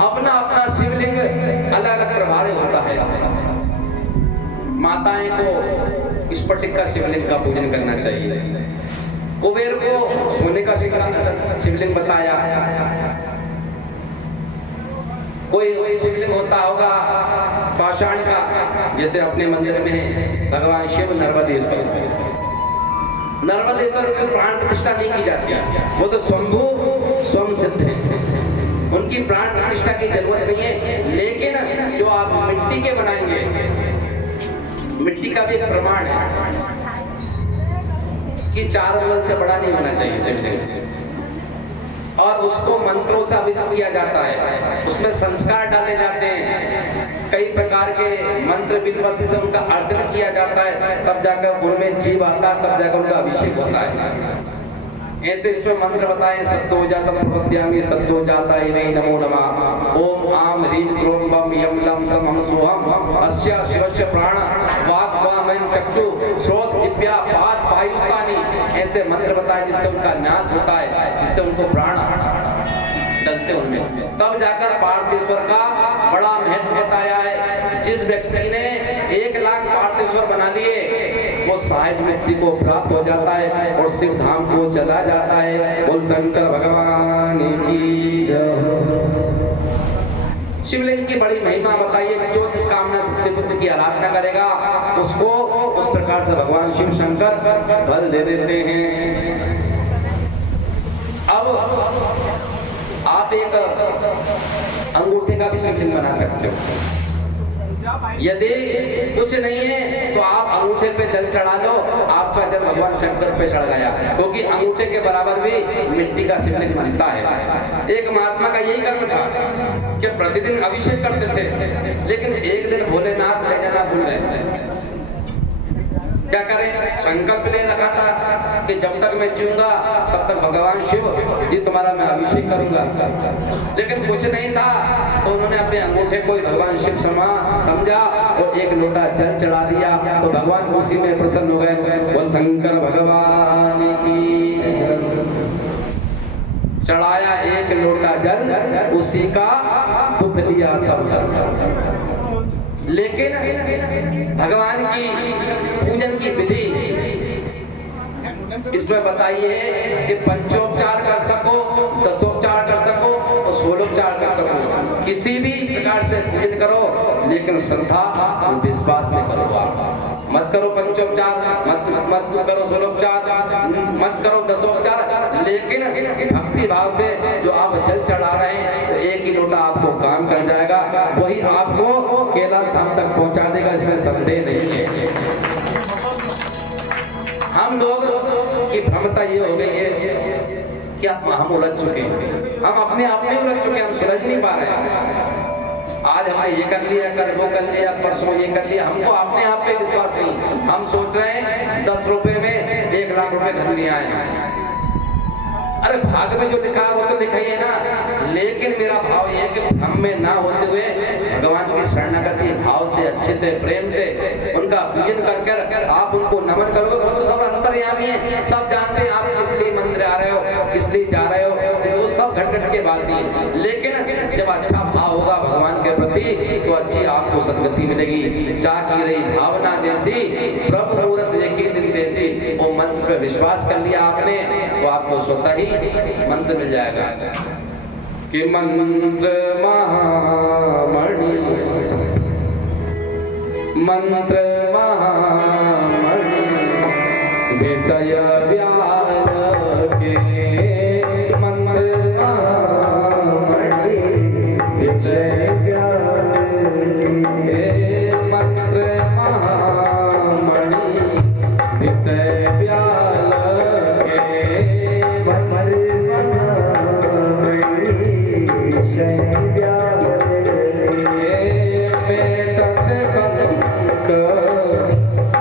अपना अपना शिवलिंग अलग अलग प्रभाव होता है। माताएं को स्फटिक का शिवलिंग का पूजन करना चाहिए। कुबेर को सोने का शिवलिंग बताया। कोई शिवलिंग होता होगा पाषाण का, जैसे अपने मंदिर में भगवान शिव नर्मदेश्वर की प्राण प्रतिष्ठा नहीं की जाती, वो तो स्वयंभू स्वयं सिद्ध है, उनकी प्राण प्रतिष्ठा की जरूरत नहीं है। लेकिन जो आप मिट्टी के बनाएंगे, मिट्टी का भी एक प्रमाण है कि 4 अंगुल से बड़ा नहीं होना चाहिए शिवलिंग, और उसको मंत्रों से अभिषेक किया जाता है, उसमें संस्कार डाले जाते हैं, कई प्रकार के मंत्र विधिवत से उनका अर्चन किया जाता है, तब जाकर उनमें जीव आता है, तब जाकर उनका अभिषेक होता है। ऐसे इसमें मंत्र बताए, सत्तो जाता प्रपद्यामि सत्तो जाता इमे नमो नमः, ओम आम ह्रीम क्रोम बम यम लम सम हम सोहम अस्या शिवस्य प्राण वाक् वामन चक्षु श्रोत दिव्या पाद वायुस्तानि, ऐसे मंत्र बताए जिससे उनका नाश होता है, जिससे उनको प्राण डलते उनमें, तब जाकर पार्थेश्वर का बड़ा महत्व बताया है। जिस व्यक्ति ने 1 लाख पार्थेश्वर बना लिए वो साहिब व्यक्ति को प्राप्त हो जाता है और शिव धाम को चला जाता है। बोल शंकर भगवान की जय। शिवलिंग की बड़ी महिमा बताइए। जो जिस कामना से शिव की आराधना करेगा उसको उस प्रकार से भगवान शिव शंकर फल दे देते हैं। अब आप एक अंगूठे का भी शिवलिंग बना सकते हो। यदि कुछ नहीं है तो आप अंगूठे पे जल चढ़ा लो, आपका जल भगवान शंकर पे चढ़ गया, क्योंकि अंगूठे के बराबर भी मिट्टी का शिवलिंग बनता है। एक महात्मा का यही कर्म था कि प्रतिदिन अभिषेक करते थे, लेकिन एक दिन भोलेनाथ ले जाना भूल गए। क्या करें, संकल्प ले रखा था कि जब तक मैं जीऊंगा तब तक भगवान शिव जी तुम्हारा मैं अभिषेक करूंगा, लेकिन कुछ नहीं था तो उन्होंने अपने अंगूठे को भगवान शिव समझा और 1 लोटा जल चढ़ा दिया, तो भगवान उसी में प्रसन्न हो गए। बोल शंकर भगवान की। चढ़ाया 1 लोटा जल, उसी का दुख दिया सब। लेकिन भगवान की पूजन की विधि इसमें बताइए कि पंचोपचार कर सको, दशोपचार कर सको और 16उपचार कर सको, किसी भी प्रकार से पूजन करो, लेकिन श्रद्धा और विश्वास से करो। आप मत करो पंचोपचार, मत करो 16उपचार, मत करो दशोपचार, लेकिन भक्ति भाव से जो आप जल चढ़ा रहे हैं तो 1 ही लोटा आपको काम कर जाएगा, वही आपको कैलाश धाम तक पहुंचा देगा, इसमें संदेह नहीं है। हम लोग की भ्रमता ये हो गई है कि हम उलझ चुके हैं, हम अपने आप में उलझ चुके हैं, हम समझ नहीं पा रहे हैं। आज हमने ये कर लिया, कल वो कर लिया, परसों ये कर लिया, हमको अपने आप पे विश्वास नहीं। हम सोच रहे हैं 10 रुपए में 1 लाख रुपए खरीद आए। अरे अरे भाग में जो लिखा है वो तो लिखा ही है ना, लेकिन मेरा भाव ये है कि भ्रम में ना होते हुए भगवान की शरणागति भाव से, अच्छे से, प्रेम से उनका पूजन कर आप उनको नमन करोगे। वो तो सब अंतर्यामी है, सब जानते हैं आप किस लिए मंदिर आ रहे हो, किस लिए जा रहे हो, वो सब घट के बात ही। लेकिन जब अच्छा भाव होगा भगवान के प्रति तो अच्छी आपको सदगति मिलेगी। चाह रही भावना जैसी प्रभु मुहूर्त देखी दिन जैसी, वो मंत्र पे विश्वास कर लिया आपने तो आपको स्वतः ही मंत्र मिल जाएगा कि मंत्र महामणि, मंत्र महामणि विषय व्याल के, मंत्र महामणि विषय व्याल के, मंत्र महामणि विषय व्याल के, मंत्र महामणि विषय व्याल के, बेटत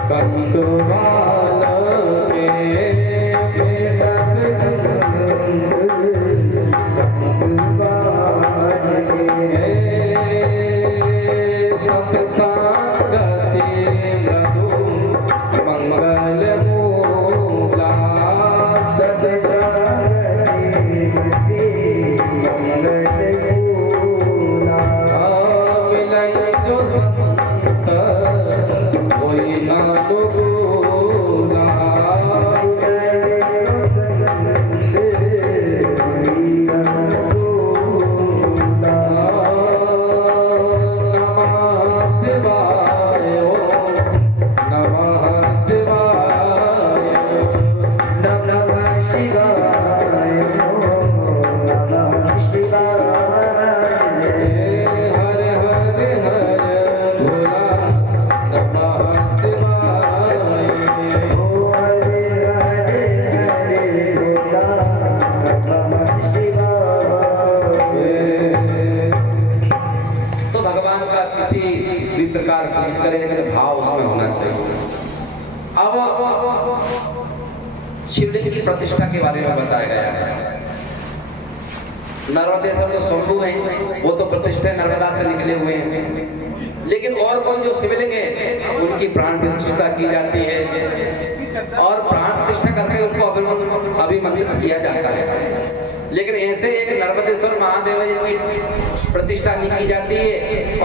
कंतुवाल के, बेटत कंतुवाल के, सत्संगति मृदु मंगल मूला, सत्संगति मंगल मूला, मिलय जो संत कोई अनुकूला, मिलय जो संत कोई अनुकूला। नमः शिवाय, नमः शिवाय, नमः शिवाय, नमः शिवाय, हरे हरे हरे भोला, नमः शिवाय, हरे हरे हरे भोला, नमः शिवाय। तो भगवान का किसी भी प्रकार पूजन करें लेकिन भाव उसमें होना चाहिए। अब शिवलिंग की प्रतिष्ठा के बारे में बताया गया है। नर्मदेश्वर जो शंभु हैं वो तो प्रतिष्ठा नर्मदा से निकले हुए हैं, लेकिन और कौन जो शिवलिंग है उनकी प्राण प्रतिष्ठा की जाती है और प्राण प्रतिष्ठा करके उनको अभिमंत्रित किया जाता है। लेकिन ऐसे एक नर्मदेश्वर महादेव की प्रतिष्ठा नहीं की जाती है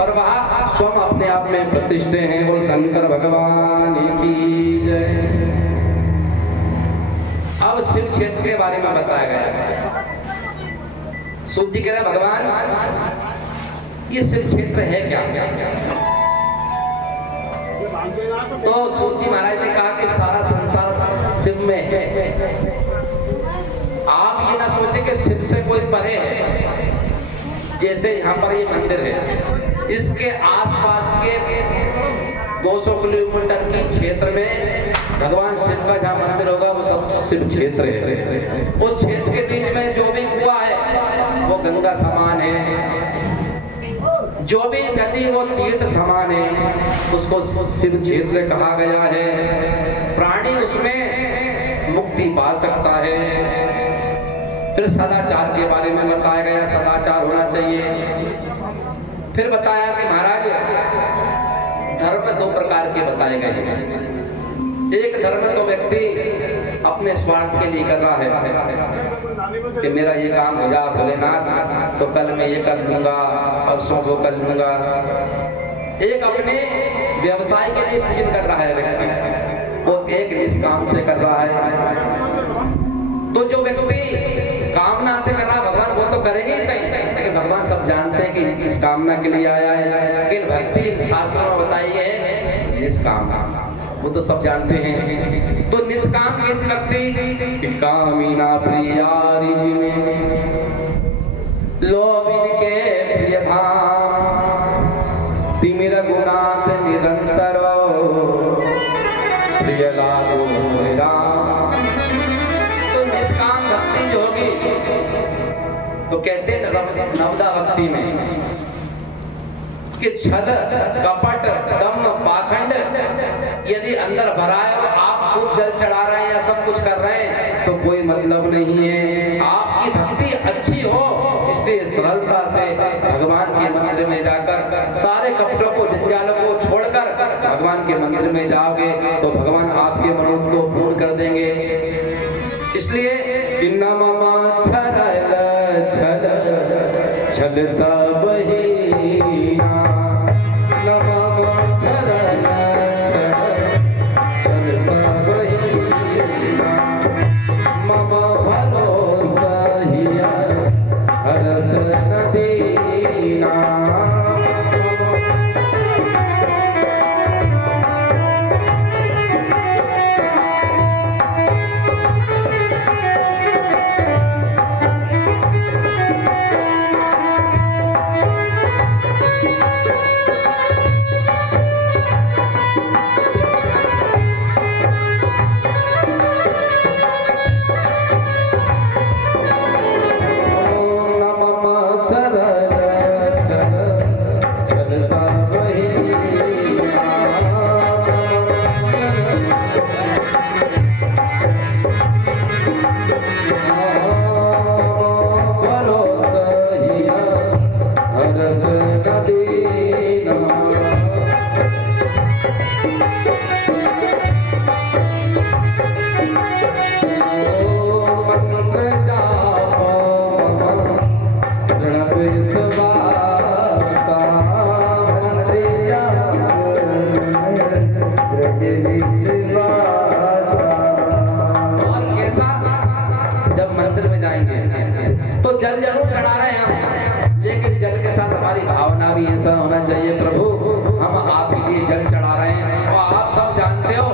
और वह स्वयं अपने आप में प्रतिष्ठित हैं। बोल शंकर भगवान की जय। अब शिव क्षेत्र के बारे में बताया गया है। सूत जी कह रहे भगवान ये शिव क्षेत्र है क्या? तो सूत जी महाराज ने कहा कि सारा संसार शिव में है। आप ये ना सोचे कि शिव से कोई परे है। जैसे यहाँ पर ये मंदिर है, इसके आसपास के 200 किलोमीटर के क्षेत्र में भगवान शिव का जहाँ मंदिर होगा वो सब शिव क्षेत्र है। उस क्षेत्र के बीच में जो भी कुआं है वो गंगा समान है, जो भी नदी वो तीर्थ समान है, उसको शिव क्षेत्र कहा गया है। प्राणी उसमें मुक्ति पा सकता है। फिर सदाचार के बारे में बताया गया, सदाचार होना चाहिए। फिर बताया कि महाराज धर्म 2 प्रकार के बताए गए हैं। एक धर्म तो व्यक्ति अपने स्वार्थ के लिए कर रहा है कि मेरा ये काम हो जा भोलेनाथ तो कल मैं ये कर लूंगा, परसों को कर लूंगा। एक अपने व्यवसाय के लिए पूजन कर रहा है व्यक्ति, वो एक निष्काम से कर रहा है। तो जो व्यक्ति कामना से कर रहा भगवान वो तो करेंगे ही सही, लेकिन भगवान सब जानते हैं कि इस कामना के लिए आया है। लेकिन भक्ति शास्त्रों में बताई है निष्काम, वो तो सब जानते हैं। तो निष्काम किस भक्ति कामिना प्रियारी लोभिन के प्रिय धाम तिमिर गुणात निरंतर प्रिय लागो राम। तो निष्काम भक्ति जो होगी तो कहते हैं नवदा भक्ति में कि छल कपट दम पाखंड यदि अंदर भरा है और आप खूब जल चढ़ा रहे हैं या सब कुछ कर रहे हैं तो कोई मतलब नहीं है। आपकी भक्ति अच्छी हो, इसलिए सरलता से भगवान के मंदिर में जाकर सारे कपड़ों को, जंजालों को छोड़कर भगवान के मंदिर में जाओगे तो भगवान आपके मनोरथ को पूर्ण कर देंगे। इसलिए कि नमः छल छल छल सब हीना, नमः छल छल छल सब हीना, मम भरोसा हिया हरस न दीना। तो जल जरूर चढ़ा रहे हैं, लेकिन जल के साथ हमारी भावना भी ऐसा होना चाहिए, प्रभु हम आपके लिए जल चढ़ा रहे हैं। और आप सब जानते हो,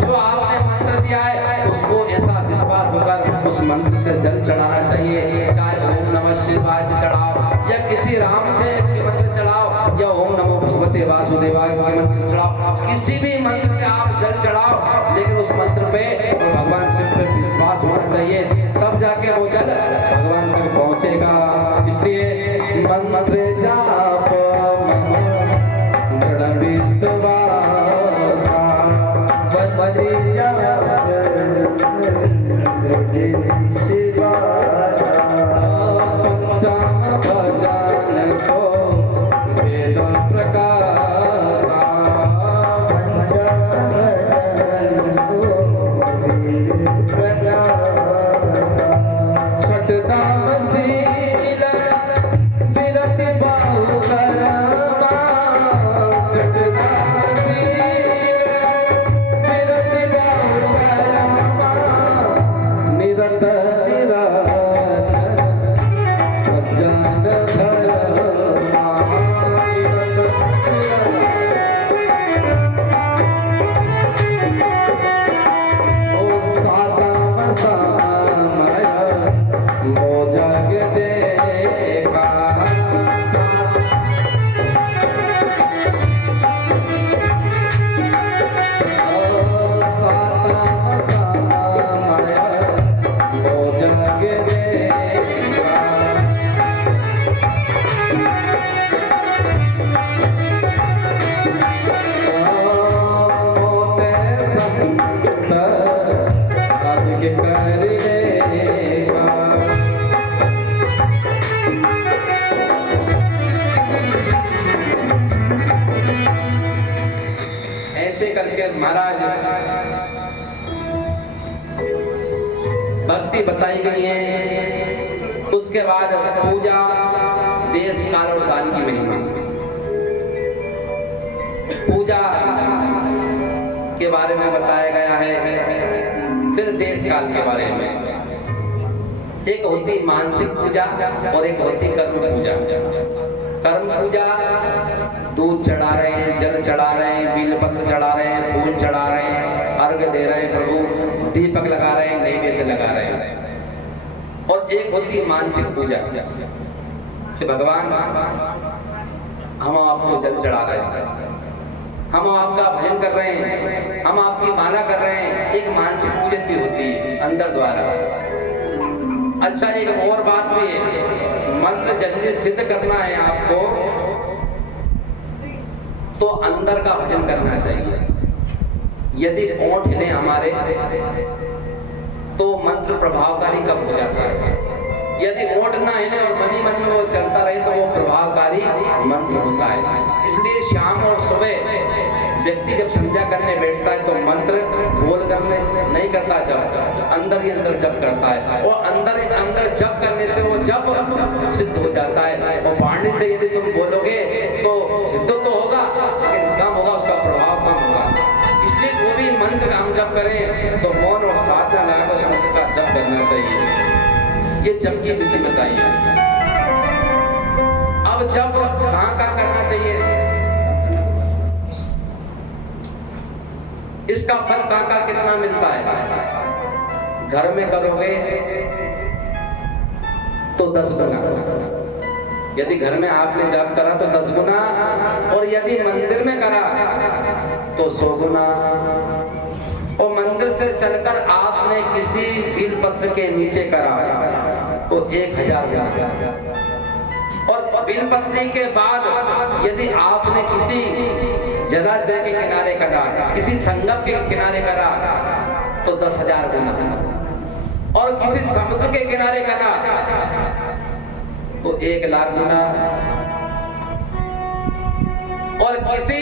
जो आपने मंत्र दिया है उसको ऐसा विश्वास होकर उस मंत्र से जल चढ़ाना चाहिए। चाहे ओम नमः शिवाय से चढ़ाओ या किसी राम से मंत्र चढ़ाओ या ओम नमो भगवते वासुदेवाय के मंत्र से चढ़ाओ, किसी भी मंत्र से आप जल चढ़ाओ, लेकिन उस मंत्र पे भगवान शिव पे विश्वास होना चाहिए, तब जाके वो जल भगवान तक पहुंचेगा। इसलिए मंत्र जाप दृढ़ विश्वासा, पंचाम भजन सो वेद प्रकाशा, छठ दाम शील विरति बाहु करमा, छठ दाम शील विरति बाहु करमा, निरत निराजन सज्जन धर्मा, निरत ओ साधम सामय मो जग देखा, ओ साधम सामय मो जग देखा। मोते संत साधिक कर लेगा, ऐसे करके महाराज भक्ति बताई गई है। उसके बाद पूजा, देश काल और दान की महिमा। पूजा के बारे में बताया गया है, फिर देश काल के बारे में। एक होती मानसिक पूजा और एक होती कर्म पूजा। कर्म पूजा दूध चढ़ा रहे हैं, जल चढ़ा रहे हैं, बेलपत्र चढ़ा रहे हैं, फूल चढ़ा रहे हैं, अर्घ दे रहे हैं, प्रभु दीपक लगा रहे हैं, नैवेद्य लगा रहे हैं। और एक होती मानसिक पूजा कि भगवान हम आपको जल चढ़ा रहे हैं, हम आपका भजन कर रहे हैं, हम आपकी माला कर रहे हैं। एक मानसिक पूजा भी होती है अंदर द्वारा। अच्छा, एक और बात भी है, मंत्र जल्दी सिद्ध करना है आपको तो अंदर का भजन करना चाहिए। यदि ओंठ हिले हमारे तो मंत्र प्रभावकारी कब हो जाता है? यदि ओट ना हिले और मन ही मन में वो चलता रहे तो वो प्रभावकारी मंत्र होता है। इसलिए शाम और सुबह व्यक्ति जब संध्या करने बैठता है तो मंत्र बोल करने नहीं करता, जब अंदर ही अंदर जप करता है, और अंदर ही अंदर जप करने से वो जप सिद्ध हो जाता है। और वाणी से यदि तुम बोलोगे तो सिद्ध तो होगा लेकिन कम होगा, उसका प्रभाव कम होगा। इसलिए वो भी मंत्र हम जप करें तो मौन और साधना लगाकर उस मंत्र का जप करना चाहिए। ये जप की विधि बताइए। अब जप कहाँ करना चाहिए, इसका फल कहाँ कितना मिलता है? घर में करोगे तो 10 गुना, यदि घर में आपने जप करा तो 10 गुना, और यदि मंदिर में करा तो 100 गुना। और मंदिर से चलकर आपने किसी बिलपत्र के नीचे करा तो 1000 गुना, और बिलपत्री के बाद यदि आपने किसी जलाशय के किनारे करा, किसी संगम के किनारे करा तो 10,000 गुना, और किसी समुद्र के किनारे करा तो 1,00,000 गुना, और किसी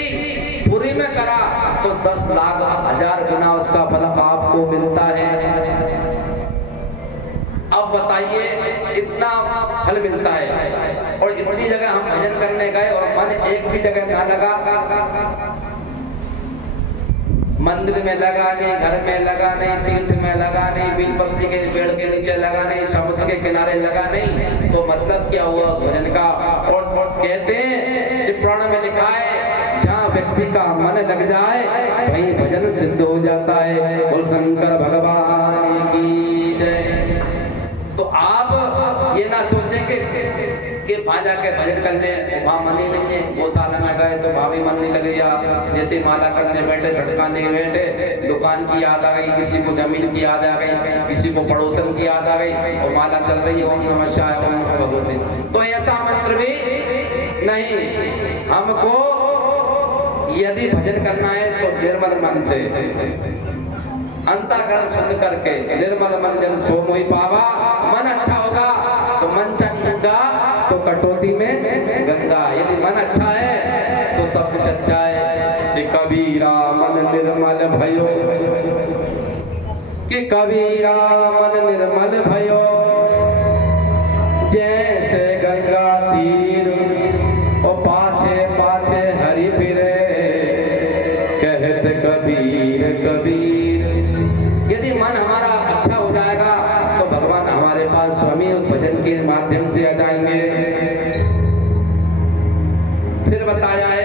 पुरी में करा तो 10,00,000 गुना उसका फल आपको मिलता है। अब बताइए इतना फल मिलता है और इतनी जगह हम भजन करने गए और मन एक भी जगह ना लगा, मंदिर में लगा नहीं, घर में लगा नहीं, तीर्थ में लगा नहीं, बेलपत्री के पेड़ के नीचे लगा नहीं, समुद्र के किनारे लगा नहीं, तो मतलब क्या हुआ उस भजन का? और कहते हैं शिव पुराण में लिखा है जहाँ व्यक्ति का मन लग जाए वहीं भजन सिद्ध हो जाता है। बोल शंकर भगवान की जय। तो आप ये ना सोचें कि भाजा के भजन करने वहाँ मन ही नहीं है, गौशाला में गए तो वहाँ भी मन नहीं लगेगा, जैसे माला करने बैठे छटकाने बैठे दुकान की याद आ गई, किसी को जमीन की याद आ गई, किसी को पड़ोसन की याद आ गई, और माला चल रही है ओम नमः शिवाय ओम नमः भगवते। तो ऐसा मंत्र भी नहीं, हमको यदि भजन करना है तो निर्मल मन से, अंतःकरण शुद्ध करके, निर्मल मन जन सो मोहि पावा। मन अच्छा होगा तो मन चंगा तो कटौती में गंगा। यदि मन अच्छा है तो सब कुछ अच्छा है। कि कबीरा मन निर्मल भयो, कि कबीरा मन निर्मल भयो, जैसे गंगा तीर और पाछे पाछे हरि फिरे, कहत कबीर कबीर। यदि मन हमारा अच्छा हो जाएगा तो भगवान हमारे पास स्वामी उस भजन के माध्यम से आ जाएंगे। फिर बताया है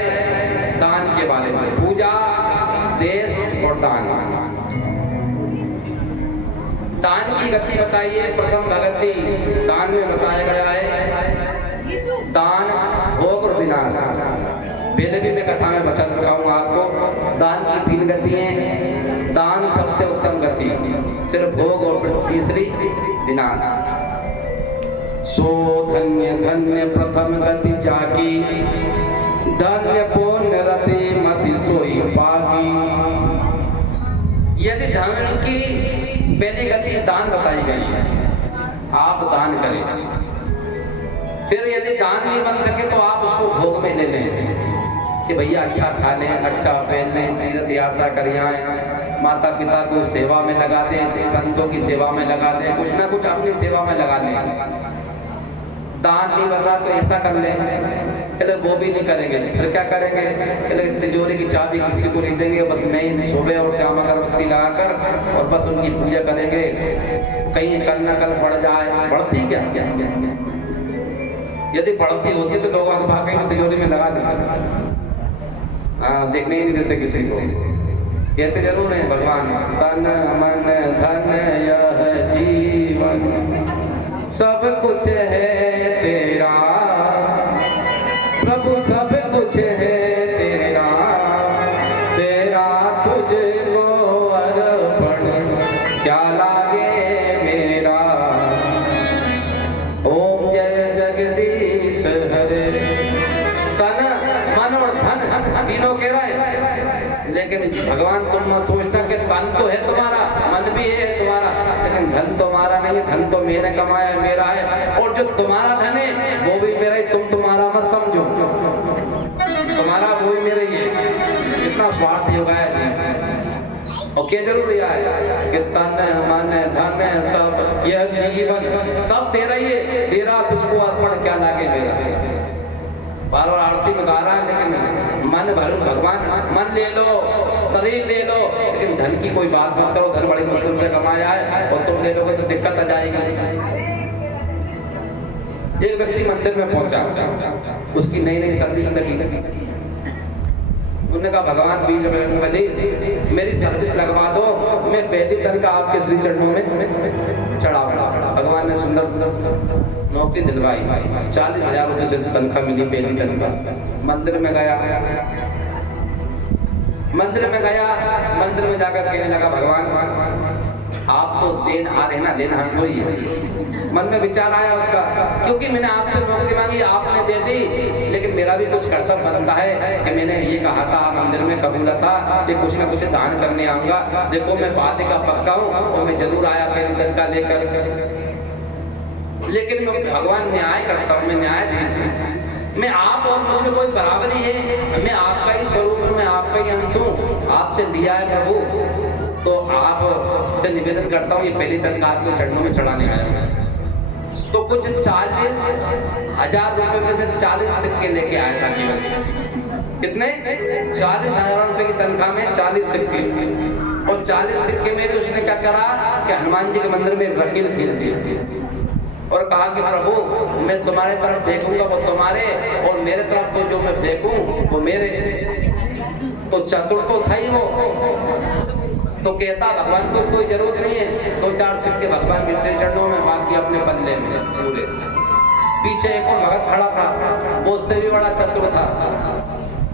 दान के बारे में, पूजा, देश और दान। दान की गति बताइए। प्रथम भगति दान में बताया गया है दान, भोग और विनाश। पहले भी मैं कथा में बता चुका हूँ आपको। दान की 3 गतियां, दान सबसे उत्तम गति, फिर भोग और तीसरी विनाश। सो धन्य धन्य प्रथम गति जाकी, धन्य पुण्य रति मति सोई पागी। यदि धन की पहली गति दान बताई गई है, आप दान करें। फिर यदि दान नहीं बन सके तो आप उसको भोग में ले लें कि भैया अच्छा खा लें, अच्छा पहन लें, तीर्थ यात्रा कर आए, माता पिता को सेवा में लगा दें, संतों की सेवा में लगा दें, कुछ ना कुछ अपनी सेवा में लगा दें। दान नहीं बन रहा तो ऐसा कर लें, चलो वो भी नहीं करेंगे, फिर क्या करेंगे? चलो तिजोरी की चाबी किसी को नहीं देंगे, बस मैं ही सुबह और शाम अगरबत्ती लगाकर और बस उनकी पूजा करेंगे। कहीं कल न कल बढ़ जाए, बढ़ती क्या? यदि बढ़ती होती तो लोग भाग के तिजोरी में लगा देंगे। हाँ, देखने ही नहीं देते किसी को। कहते जरूर है भगवान, तन मन धन यह जीवन सब कुछ है तेरा, प्रभु सब कुछ है तेरा, तेरा तुझको अर्पण क्या लागे मेरा। ओम जय जगदीश हरे। तन मन और धन तीनों कह रहा है, लेकिन भगवान तुम सोचना कि तन तो है तुम्हारा, मन भी है तुम्हारा, लेकिन लेकिन धन तुम्हारा नहीं है, धन तो मैंने कमाया है, मेरा है, और जो तुम्हारा धन है वो भी मेरा ही, तुम तुम्हारा मत समझो, तुम्हारा वो भी मेरा ही है। कितना स्वार्थ हो गया जी। और क्या जरूरी है कि तन मन धन सब यह जीवन सब तेरा ही है, तेरा तुझको अर्पण क्या लागे मेरा। बार बार आरती में गा रहा है, लेकिन मन भर भगवान, मन ले लो, शरीर ले लो, लेकिन धन की कोई बात मत करो। धन बड़ी मुश्किल से कमाया है और तुम ले लोगे तो दिक्कत आ जाएगी। एक व्यक्ति मंदिर में पहुंचा, उसकी नई नई सर्विस लगी। उन्होंने कहा भगवान बीज बली मेरी सर्विस लगवा दो, मैं पहली तनख्वाह आपके श्री चरणों में चढ़ाऊंगा। भगवान ने सुंदर नौकरी दिलवाई, 40,000 रुपये से तनख्वाह मिली, पहली तनख्वाह। मंदिर में गया, मंदिर में जाकर कहने लगा भगवान आप तो देन आ रहे ना, लेना हम कोई है। मन में विचार आया उसका, क्योंकि मैंने आपसे नौकरी मांगी, आपने दे दी, लेकिन मेरा भी कुछ कर्तव्य बनता है कि मैंने ये कहा था मंदिर में कबूला था कि कुछ ना कुछ दान करने आऊंगा। देखो मैं बात का पक्का हूँ और मैं जरूर आया पहली तनख्वाह लेकर, लेकिन मैं भगवान न्याय करता हूँ, मैं न्यायाधीश हूँ, मैं आप और मुझमें कोई बराबरी है, मैं आपका ही स्वरूप हूँ, मैं आपका ही अंश हूँ, आपसे लिया है प्रभु, तो आप से निवेदन करता हूँ ये पहली तनख्वाह आपके चरणों में चढ़ाने आया हूँ। तो कुछ 40,000 रुपए में से 40 सिक्के लेके आया था केवल। कितने? 40,000 रुपए की तनख्वाह में 40 सिक्के, और 40 सिक्के में भी उसने क्या करा कि हनुमान जी के मंदिर में रकील खींच दी और कहा कि प्रभु मैं तुम्हारे तरफ देखूंगा वो तुम्हारे, और मेरे तरफ तो जो मैं देखूं वो मेरे। तो चतुर तो था ही वो, तो कहता भगवान को कोई जरूरत नहीं है, 2-4 सिक्के भगवान के श्री चरणों में, बाकी अपने पल्ले में पूरे। पीछे एक और भगत खड़ा था, वो उससे भी बड़ा चतुर था,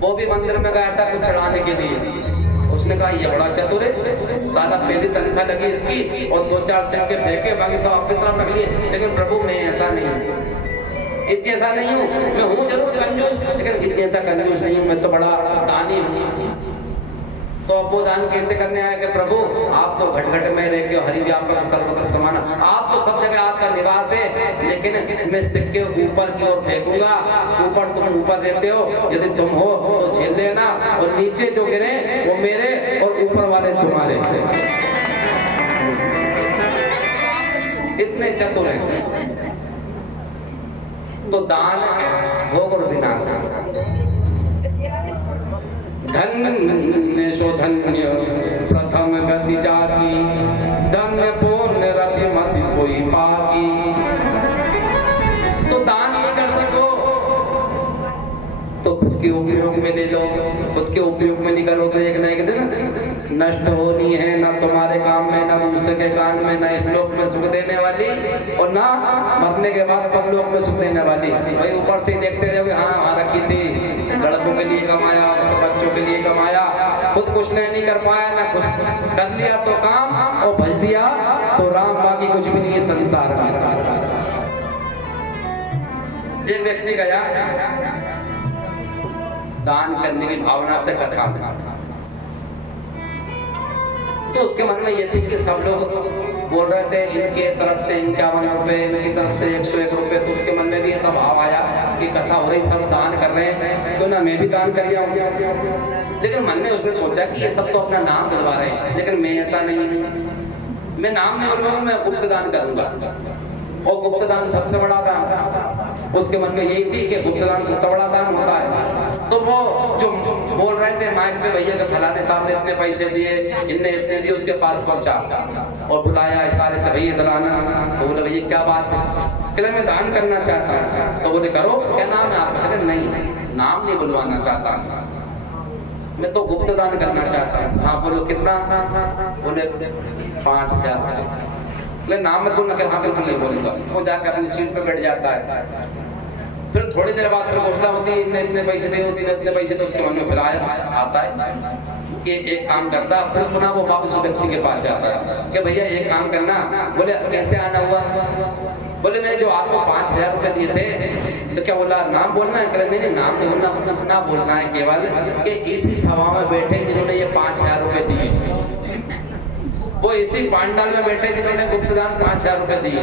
वो भी मंदिर में गया था कुछ चढ़ाने के लिए। उसने कहा ये बड़ा चतुर है, साला पहली तनख्वाह लगी इसकी और 2-4 सिक्के फेंके, बाकी सब अपनी तरफ रख लिए। लेकिन प्रभु मैं ऐसा नहीं हूँ, इतनी ऐसा नहीं हूँ, मैं हूँ जरूर कंजूस, लेकिन इतनी ऐसा कंजूस नहीं हूँ, मैं तो बड़ा दानी हूँ। तो अब वो दान कैसे करने आया कि प्रभु आप तो घट घट में रह के हरि व्यापक सर्वत्र समान, आप तो सब जगह आपका निवास है, लेकिन मैं सिक्के ऊपर की ओर फेंकूंगा, ऊपर तुम ऊपर रहते हो, यदि तुम हो तो झेल लेना, और नीचे जो गिरे वो मेरे और ऊपर वाले तुम्हारे। इतने चतुर हैं। तो दान भोग और विनाश। धन्य सो धन्य प्रथम गति जाकी, धन्य पूर्ण रति मति सोई पाकी। तो दान नहीं कर सको तो खुद के उपयोग में ले लो, खुद के उपयोग में नहीं करो तो एक न एक दिन नष्ट होनी है, ना तुम्हारे काम में, ना दूसरे के काम में, ना इस लोक में सुख देने वाली और ना मरने के बाद परलोक में सुख देने वाली। भाई ऊपर से देखते रहोगे हाँ हमारा खेती लड़कों के लिए कमाया, बच्चों के लिए कमाया, खुद कुछ नहीं कर पाया, ना कुछ कर लिया तो काम और भज लिया तो राम, बाकी कुछ भी नहीं है संसार में। एक व्यक्ति गया दान करने की भावना से कथा में, तो उसके मन में ये थी कि सब लोग बोल रहे थे इनके तरफ से 51 रुपए, इनकी तरफ से 101 रुपए, तो उसके मन में भी ऐसा भाव आया कि कथा हो रही, सब दान कर रहे हैं तो ना मैं भी दान कर लिया। लेकिन मन में उसने सोचा कि ये सब तो अपना नाम दिलवा रहे हैं, लेकिन मैं ऐसा नहीं, मैं नाम नहीं बोलूंगा, मैं गुप्त दान करूंगा, और गुप्त दान सबसे बड़ा दान। उसके मन में यही थी कि गुप्त दान सबसे बड़ा दान होता है। तो वो जो बोल रहे थे माइक पे भैया के फलाने साहब ने इतने पैसे दिए, इनने इसने दिए, उसके पास पहुंचा और बुलाया इशारे से भैया दिलाना। तो बोले भैया क्या बात है? कहले मैं दान करना चाहता हूँ। तो बोले करो, क्या नाम है आपका? कहले नहीं, नाम नहीं बुलवाना चाहता, मैं तो गुप्त दान करना चाहता हूँ। हाँ बोलो कितना? बोले 5,000। ले नाम मत बोलना, हाँ बिल्कुल नहीं बोलूंगा। वो जाकर अपनी सीट पे बैठ जाता है। फिर थोड़ी देर बाद फिर घोषणा होती है इतने इतने पैसे दे, इतने पैसे, तो उसके मन में फिर आता है कि एक काम करता। फिर पुनः वो वापस उस व्यक्ति के पास जाता है कि भैया एक काम करना। बोले कैसे आना हुआ? बोले मैंने जो आपको 5,000 रुपए दिए थे, तो क्या बोला नाम बोलना है? कहले नहीं नाम नहीं बोलना, अपना बोलना है केवल कि इसी सभा में बैठे जिन्होंने ये 5,000 रुपए दिए, वो वो इसी पांडाल में बैठे जिन्होंने गुप्तदान 5,000 रुपए दिए।